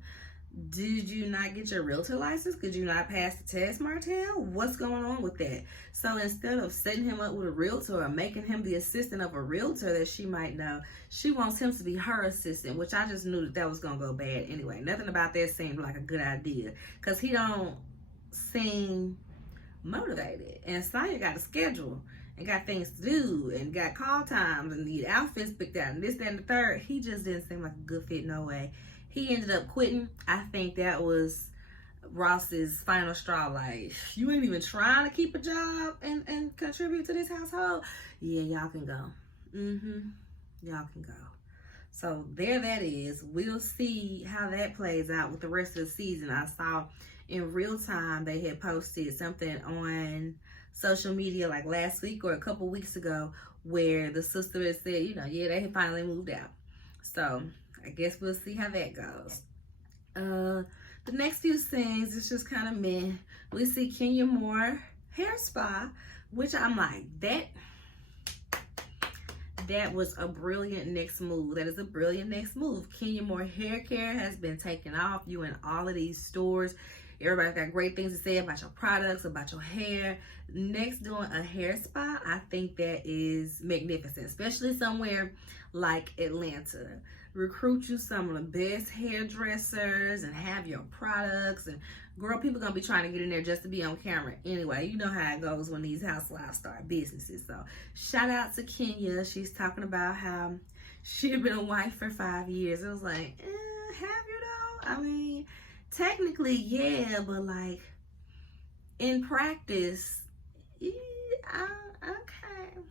Did you not get your realtor license? Could you not pass the test, Martell? What's going on with that? So instead of setting him up with a realtor or making him the assistant of a realtor that she might know, she wants him to be her assistant, which I just knew that was going to go bad anyway. Nothing about that seemed like a good idea because he don't seem motivated. And Sonya got a schedule and got things to do and got call times and need outfits picked out and this, that, and the third. He just didn't seem like a good fit, no way. He ended up quitting. I think that was Ross's final straw. Like, you ain't even trying to keep a job and contribute to this household? Yeah, y'all can go. Y'all can go. So there that is. We'll see how that plays out with the rest of the season. I saw in real time they had posted something on social media like last week or a couple weeks ago where the sister had said, you know, yeah, they had finally moved out. So I guess we'll see how that goes. The next few things, it's just kind of meh. We see Kenya Moore hair spa, which I'm like, that was a brilliant next move. That is a brilliant next move. Kenya Moore hair care has been taken off. You in all of these stores. Everybody's got great things to say about your products, about your hair. Next, doing a hair spa, I think that is magnificent, especially somewhere like Atlanta. Recruit you some of the best hairdressers and have your products. And girl, people gonna be trying to get in there just to be on camera anyway. You know how it goes when these housewives start businesses. So shout out to Kenya. She's talking about how she had been a wife for 5 years. It was like, have you though? I mean, technically, yeah, but like in practice, yeah, okay.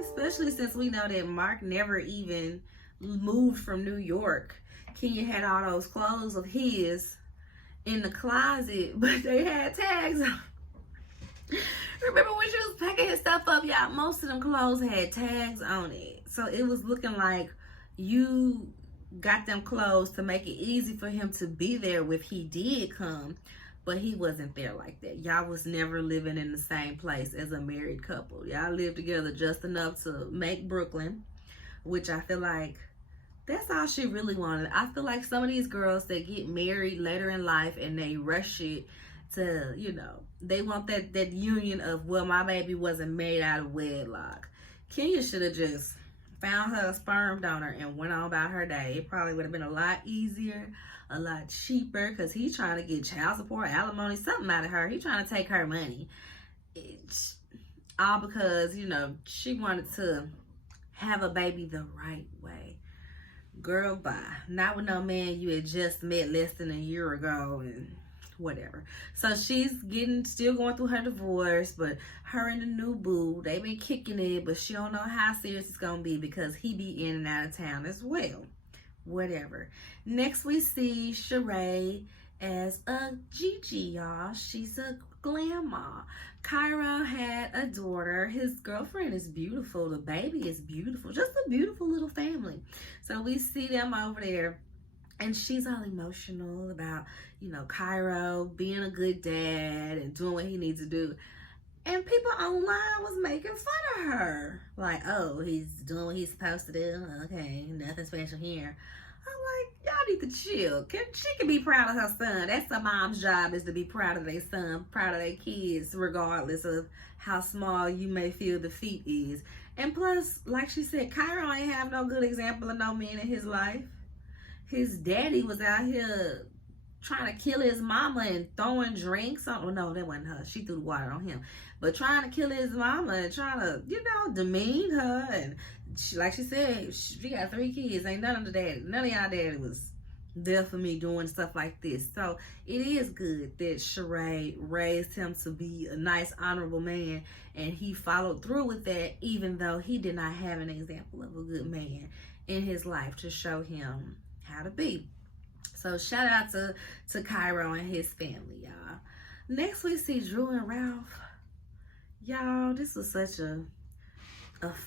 Especially since we know that Mark never even moved from New York. Kenya had all those clothes of his in the closet, but they had tags on. Remember when she was packing his stuff up, y'all? Most of them clothes had tags on it. So it was looking like you got them clothes to make it easy for him to be there if he did come, but he wasn't there like that. Y'all was never living in the same place as a married couple. Y'all lived together just enough to make Brooklyn, which I feel like that's all she really wanted. I feel like some of these girls that get married later in life and they rush it to, you know, they want that union of, well, my baby wasn't made out of wedlock. Kenya should have just found her a sperm donor and went on about her day. It probably would have been a lot easier, a lot cheaper, because he's trying to get child support, alimony, something out of her. He's trying to take her money. It's all because, you know, she wanted to have a baby the right way. Girl, bye. Not with no man you had just met less than a year ago and whatever. So she's still going through her divorce, but her and the new boo, they been kicking it, but she don't know how serious it's gonna be because he be in and out of town as well. Whatever. Next we see Sheree as a Gigi, y'all. She's a grandma. Cairo had a daughter. His girlfriend is beautiful. The baby is beautiful. Just a beautiful little family. So we see them over there. And she's all emotional about, you know, Cairo being a good dad and doing what he needs to do. And people online was making fun of her. Like, oh, he's doing what he's supposed to do. Okay, nothing special here. I'm like, y'all need to chill. She can be proud of her son. That's a mom's job, is to be proud of their son, proud of their kids, regardless of how small you may feel the feat is. And plus, like she said, Cairo ain't have no good example of no man in his life. His daddy was out here trying to kill his mama and throwing drinks on. Oh, no, that wasn't her. She threw the water on him. But trying to kill his mama and trying to, you know, demean her. And she, like she said, she got 3 kids. Ain't none of y'all daddy was there for me doing stuff like this. So it is good that Sheree raised him to be a nice, honorable man. And he followed through with that, even though he did not have an example of a good man in his life to show him how to be. So shout out to Cairo and his family, y'all. Next we see Drew and Ralph. Y'all, this was such a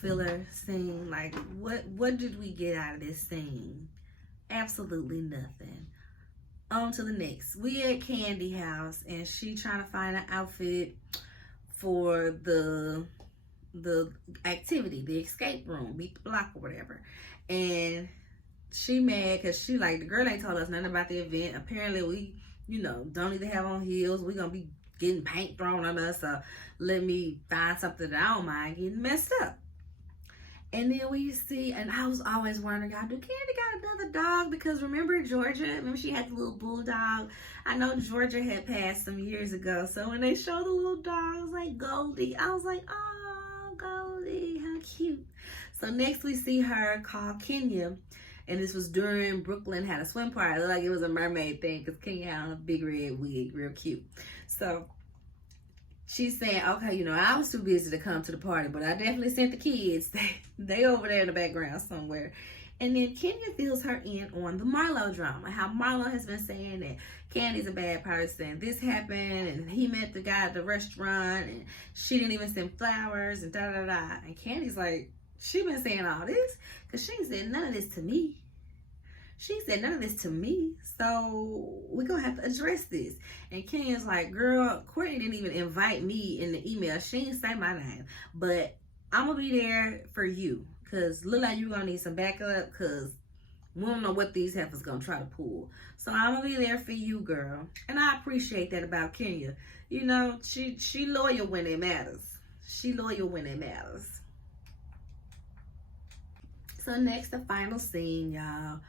filler scene. Like, what did we get out of this scene? Absolutely nothing. On to the next. We at Candy house, and she trying to find an outfit for the activity, the escape room, beat the block or whatever. And she mad because she like, the girl ain't told us nothing about the event. Apparently we, don't even have on heels. We gonna be getting paint thrown on us, so let me find something that I don't mind getting messed up. And then we see, and I was always wondering, y'all, do Candy got another dog? Because remember Georgia? Remember she had the little bulldog? I know Georgia had passed some years ago. So when they showed the little dog, it was like Goldie. I was like, oh, Goldie, how cute. So next we see her call Kenya. And this was during Brooklyn had a swim party. It looked like it was a mermaid thing because Kenya had on a big red wig, real cute. So she's saying, okay, I was too busy to come to the party, but I definitely sent the kids. They over there in the background somewhere. And then Kenya fills her in on the Milo drama. How Milo has been saying that Candy's a bad person. This happened, and he met the guy at the restaurant, and she didn't even send flowers, and da-da-da. And Candy's like, she been saying all this because she ain't said none of this to me. She said none of this to me, so we're going to have to address this. And Kenya's like, girl, Courtney didn't even invite me in the email. She didn't say my name, but I'm going to be there for you because look like you're going to need some backup because we don't know what these heifers going to try to pull. So I'm going to be there for you, girl. And I appreciate that about Kenya. She loyal when it matters. She loyal when it matters. So next, the final scene, y'all.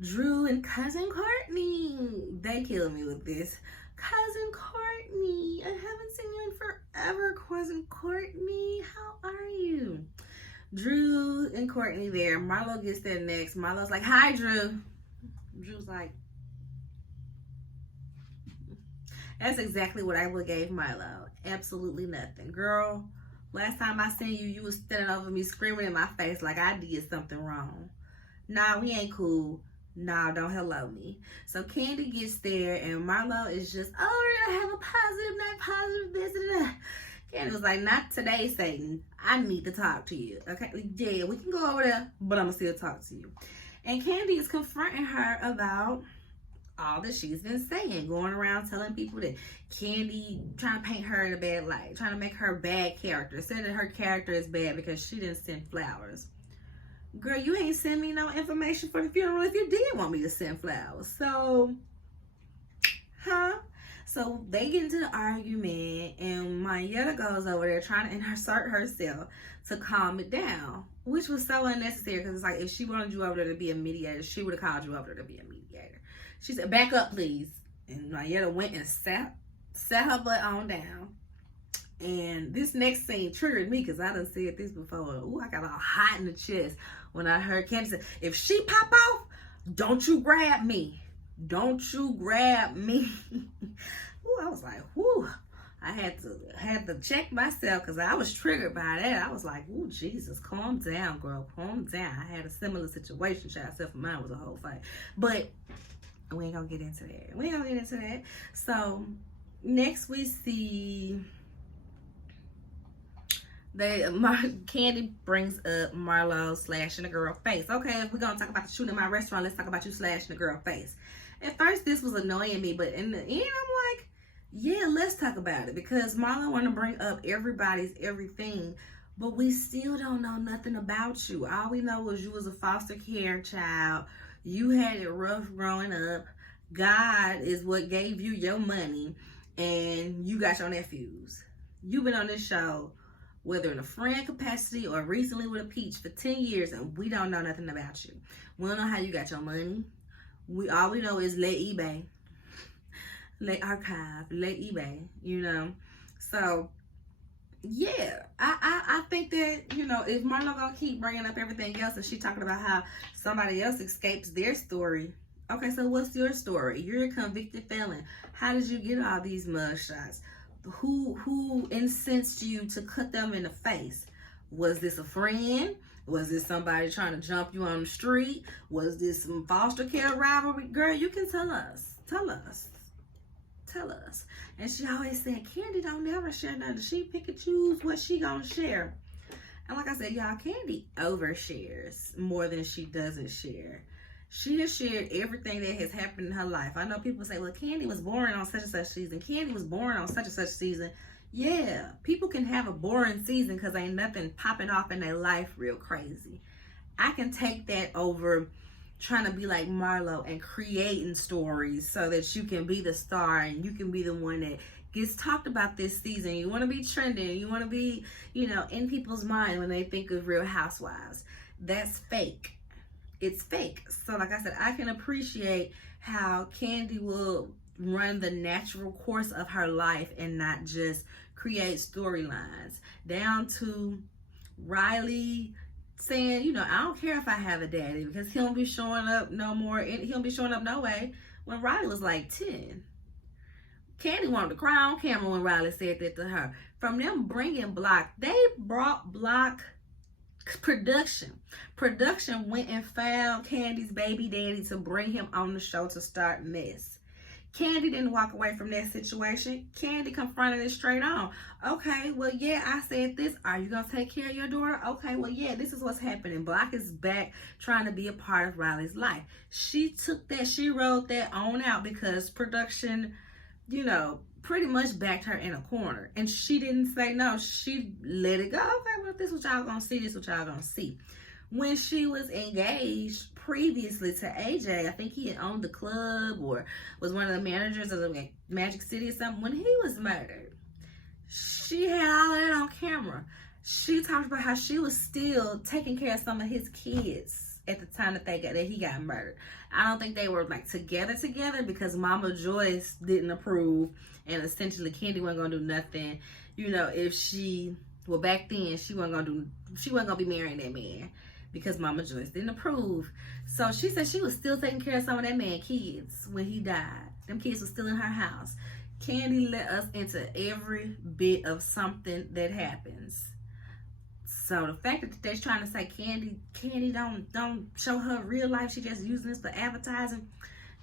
Drew and Cousin Courtney. They killed me with this. Cousin Courtney. I haven't seen you in forever, Cousin Courtney. How are you? Drew and Courtney there. Milo gets there next. Milo's like, hi, Drew. Drew's like, that's exactly what I would have gave Milo. Absolutely nothing. Girl, last time I seen you, you was standing over me screaming in my face like I did something wrong. Nah, we ain't cool. Nah, don't hello me. So Candy gets there and Milo is just, oh, we're gonna have a positive night, positive this. Candy was like, not today, Satan. I need to talk to you. Okay, yeah, we can go over there, but I'm gonna still talk to you. And Candy is confronting her about all that she's been saying, going around telling people that Candy trying to paint her in a bad light, trying to make her a bad character, saying that her character is bad because she didn't send flowers. Girl, you ain't send me no information for the funeral if you did want me to send flowers. So, So they get into the argument and Mayetta goes over there trying to insert herself to calm it down, which was so unnecessary because it's like if she wanted you over there to be a mediator, she would have called you over there to be a mediator. She said, back up, please. And Mayetta went and sat her butt on down. And this next scene triggered me because I done said this before. Ooh, I got all hot in the chest when I heard Candy say, if she pop off, don't you grab me. Don't you grab me. Ooh, I was like, whoo. I had to check myself because I was triggered by that. I was like, ooh, Jesus, calm down, girl. Calm down. I had a similar situation, except for mine was a whole fight. But we ain't gonna get into that. So next we see Candy brings up Marlo slashing the girl face. Okay, if we're gonna talk about the shooting in my restaurant, let's talk about you slashing the girl face. At first this was annoying me, but in the end I'm like, yeah, let's talk about it because Marlo want to bring up everybody's everything, but we still don't know nothing about you. All we know is you was a foster care child. You had it rough growing up. God is what gave you your money, and you got your nephews. You've been on this show, whether in a friend capacity or recently with a peach, for 10 years, and we don't know nothing about you. We don't know how you got your money. All we know is let eBay, let archive, let eBay, So, yeah, I think that, if Marlo gonna keep bringing up everything else and she talking about how somebody else escapes their story, okay, so what's your story? You're a convicted felon. How did you get all these mug shots? Who incensed you to cut them in the face? Was this a friend? Was this somebody trying to jump you on the street? Was this some foster care rivalry? Girl, you can tell us. Tell us. Tell us. And she always said, Kandi don't never share nothing. She pick and choose what she gonna share. And like I said, y'all, Kandi overshares more than she doesn't share. She has shared everything that has happened in her life. I know people say, well, Kandi was born on such and such season. Kandi was born on such and such season. Yeah, people can have a boring season because ain't nothing popping off in their life real crazy. I can take that over trying to be like Milo and creating stories so that you can be the star and you can be the one that gets talked about this season. You want to be trending. You want to be, in people's mind when they think of Real Housewives. That's fake. It's fake. So like I said, I can appreciate how Kandi will run the natural course of her life and not just create storylines. Down to Riley saying, I don't care if I have a daddy because he don't be showing up no more. He don't be showing up no way. When Riley was like 10. Kandi wanted to cry on camera when Riley said that to her. From them bringing Block, they brought Block production. Production went and found Kandi's baby daddy to bring him on the show to start mess. Kandi didn't walk away from that situation. Kandi confronted it straight on. Okay, well, yeah, I said this. Are you going to take care of your daughter? Okay, well, yeah, this is what's happening. Block is back trying to be a part of Riley's life. She took that, she wrote that on out because production, pretty much backed her in a corner. And she didn't say no. She let it go. Okay, well, if this is what y'all gonna see, this is what y'all gonna see. When she was engaged previously to AJ, I think he had owned the club or was one of the managers of the Magic City or something. When he was murdered, she had all of that on camera. She talked about how she was still taking care of some of his kids at the time that he got murdered. I don't think they were like together because Mama Joyce didn't approve, and essentially Kandi wasn't gonna do nothing. If she, back then she wasn't gonna be marrying that man because Mama Joyce didn't approve. So she said she was still taking care of some of that man's kids when he died. Them kids were still in her house. Kandi let us into every bit of something that happens. So the fact that they're trying to say Kandi don't show her real life, she just using this for advertising,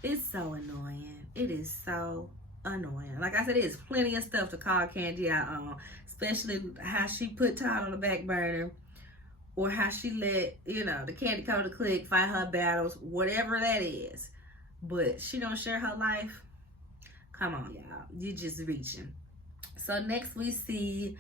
it's so annoying. It is so annoying. Like I said, there's plenty of stuff to call Kandi out on, especially how she put Todd on the back burner, or how she let, the Kandi Coda clique fight her battles, whatever that is. But she don't share her life. Come on, y'all. You're just reaching. So next we see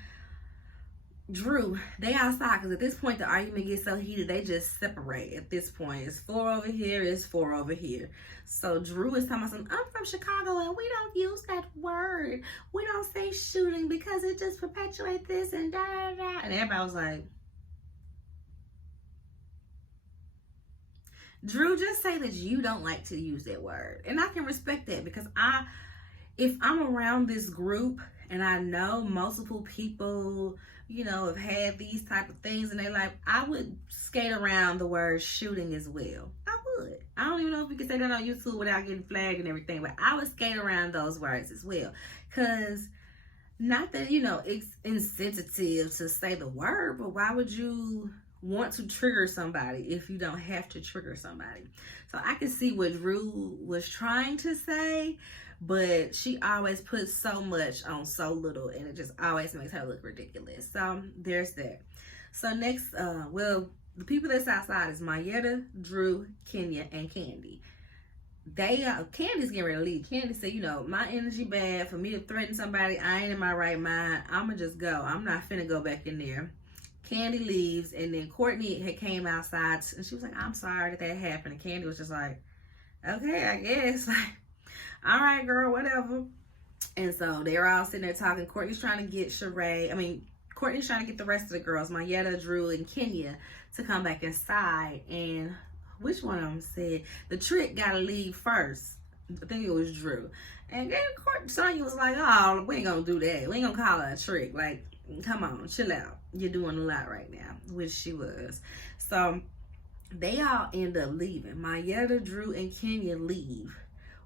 Drew. They outside because at this point the argument gets so heated they just separate. At this point, it's 4 over here, it's 4 over here. So Drew is talking about something. I'm from Chicago and we don't use that word. We don't say shooting because it just perpetuates this and da da da. And everybody was like, Drew, just say that you don't like to use that word. And I can respect that because if I'm around this group and I know multiple people, have had these type of things in their life, I would skate around the word shooting as well. I would. I don't even know if you can say that on YouTube without getting flagged and everything, but I would skate around those words as well. Because not that, it's insensitive to say the word, but why would you want to trigger somebody if you don't have to trigger somebody? So I can see what Drew was trying to say, but she always puts so much on so little, and it just always makes her look ridiculous. So there's that. So next, the people that's outside is Mayetta, Drew, Kenya, and Kandi. Candy's getting ready to leave. Kandi said, my energy bad. For me to threaten somebody, I ain't in my right mind. I'ma just go. I'm not finna go back in there. Kandi leaves, and then Courtney had came outside, and she was like, I'm sorry that happened. And Kandi was just like, okay, I guess. Like, all right, girl, whatever. And so they were all sitting there talking. Courtney's trying to get Courtney's trying to get the rest of the girls, Mayetta, Drew, and Kenya, to come back inside. And which one of them said, the trick gotta leave first? I think it was Drew. And then Sonya was like, oh, we ain't gonna do that. We ain't gonna call her a trick. Like, come on, chill out. You're doing a lot right now, which she was. So they all end up leaving. Mayetta, Drew, and Kenya leave,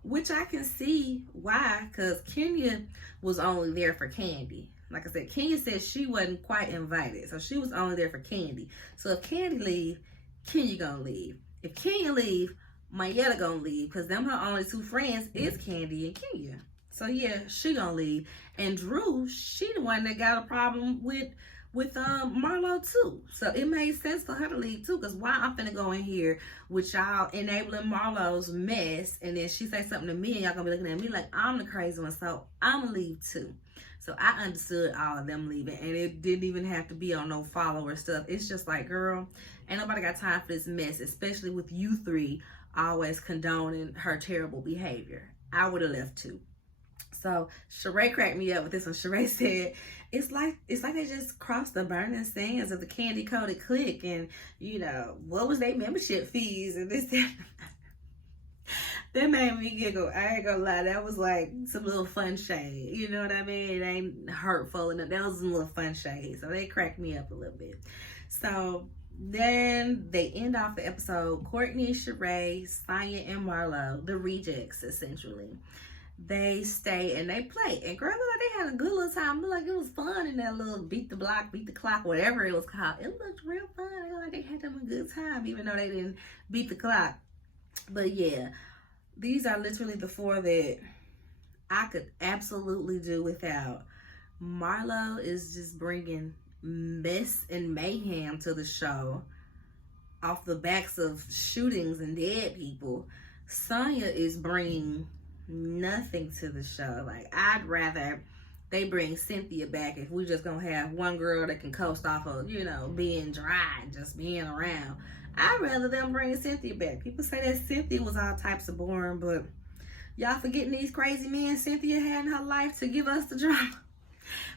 which I can see why, because Kenya was only there for Kandi. like I said, Kenya said she wasn't quite invited. So she was only there for Candy. So if Candy leave, Kenya gonna leave. If Kenya leave, Mayetta gonna leave. Because them her only two friends is Candy and Kenya. So yeah, she gonna leave. And Drew, she the one that got a problem with Milo too. So it made sense for her to leave too. Because why I'm finna go in here with y'all enabling Marlo's mess, and then she say something to me and y'all gonna be looking at me like I'm the crazy one. So I'm gonna leave too. So I understood all of them leaving, and it didn't even have to be on no follower stuff. It's just like, girl, ain't nobody got time for this mess, especially with you three always condoning her terrible behavior. I would have left too. So Sheree cracked me up with this one. Sheree said, it's like they just crossed the burning sands of the candy coated clique, and you know, what was their membership fees and this, that. That made me giggle. I ain't gonna lie. That was like some little fun shade. You know what I mean? It ain't hurtful enough. That was some little fun shade. So they cracked me up a little bit. So then they end off the episode. Courtney, Sheree, Sonya, and Marlo, the rejects essentially, they stay and they play. And girl, look like they had a good little time. Look like it was fun in that little beat the block, beat the clock, whatever it was called. It looked real fun. It looked like they had them a good time, even though they didn't beat the clock. But yeah, these are literally the four that I could absolutely do without. Marlo is just bringing mess and mayhem to the show off the backs of shootings and dead people. Sonya is bringing nothing to the show. Like, I'd rather they bring Cynthia back if we just gonna have one girl that can coast off of, you know, being dry and just being around. I'd rather them bring Cynthia back. People say that Cynthia was all types of boring, but y'all forgetting these crazy men Cynthia had in her life to give us the drama.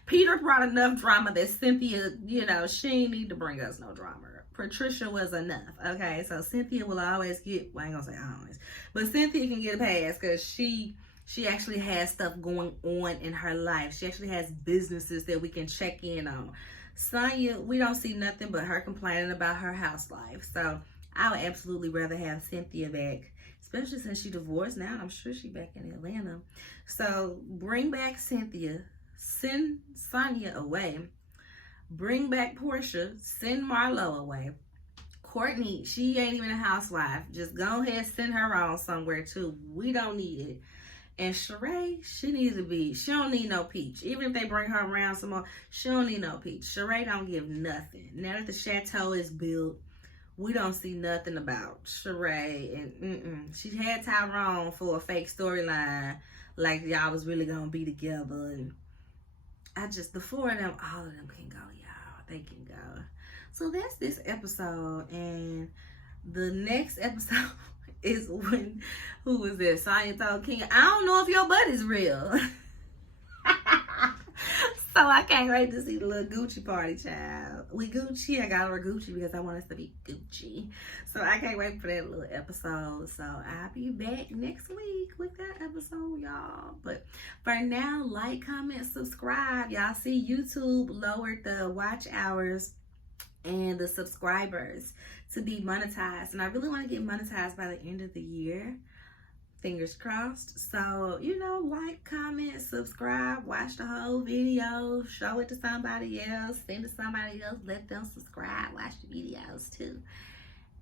Peter brought enough drama that Cynthia, you know, she ain't need to bring us no drama. Patricia was enough, okay? So Cynthia will always get, well, I ain't gonna say always, but Cynthia can get a pass because she actually has stuff going on in her life. She actually has businesses that we can check in on. Sonya, we don't see nothing but her complaining about her house life. So I would absolutely rather have Cynthia back, especially since she divorced now. I'm sure she's back in Atlanta. So bring back Cynthia, send Sonya away, bring back Portia, send Marlo away. Courtney, she ain't even a housewife. Just go ahead, send her on somewhere too. We don't need it. And Sheree, she needs to be, she don't need no peach. Even if they bring her around some more, she don't need no peach. Sheree don't give nothing. Now that the chateau is built, we don't see nothing about Sheree. And she had Tyrone for a fake storyline, like y'all was really gonna be together. And I just, the four of them, all of them can go, y'all. They can go. So that's this episode. And the next episode is when, who was there? Sonya told King, I don't know if your butt is real. So I can't wait to see the little Gucci party, child. We Gucci. I got her Gucci because I want us to be Gucci. So I can't wait for that little episode. So I'll be back next week with that episode, y'all. But for now, like, comment, subscribe. Y'all see YouTube lowered the watch hours and the subscribers to be monetized. And I really want to get monetized by the end of the year. Fingers crossed. So, you know, like, comment, subscribe, watch the whole video, show it to somebody else, send it to somebody else, let them subscribe, watch the videos too.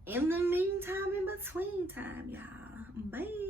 In the meantime, in between time, y'all. Bye.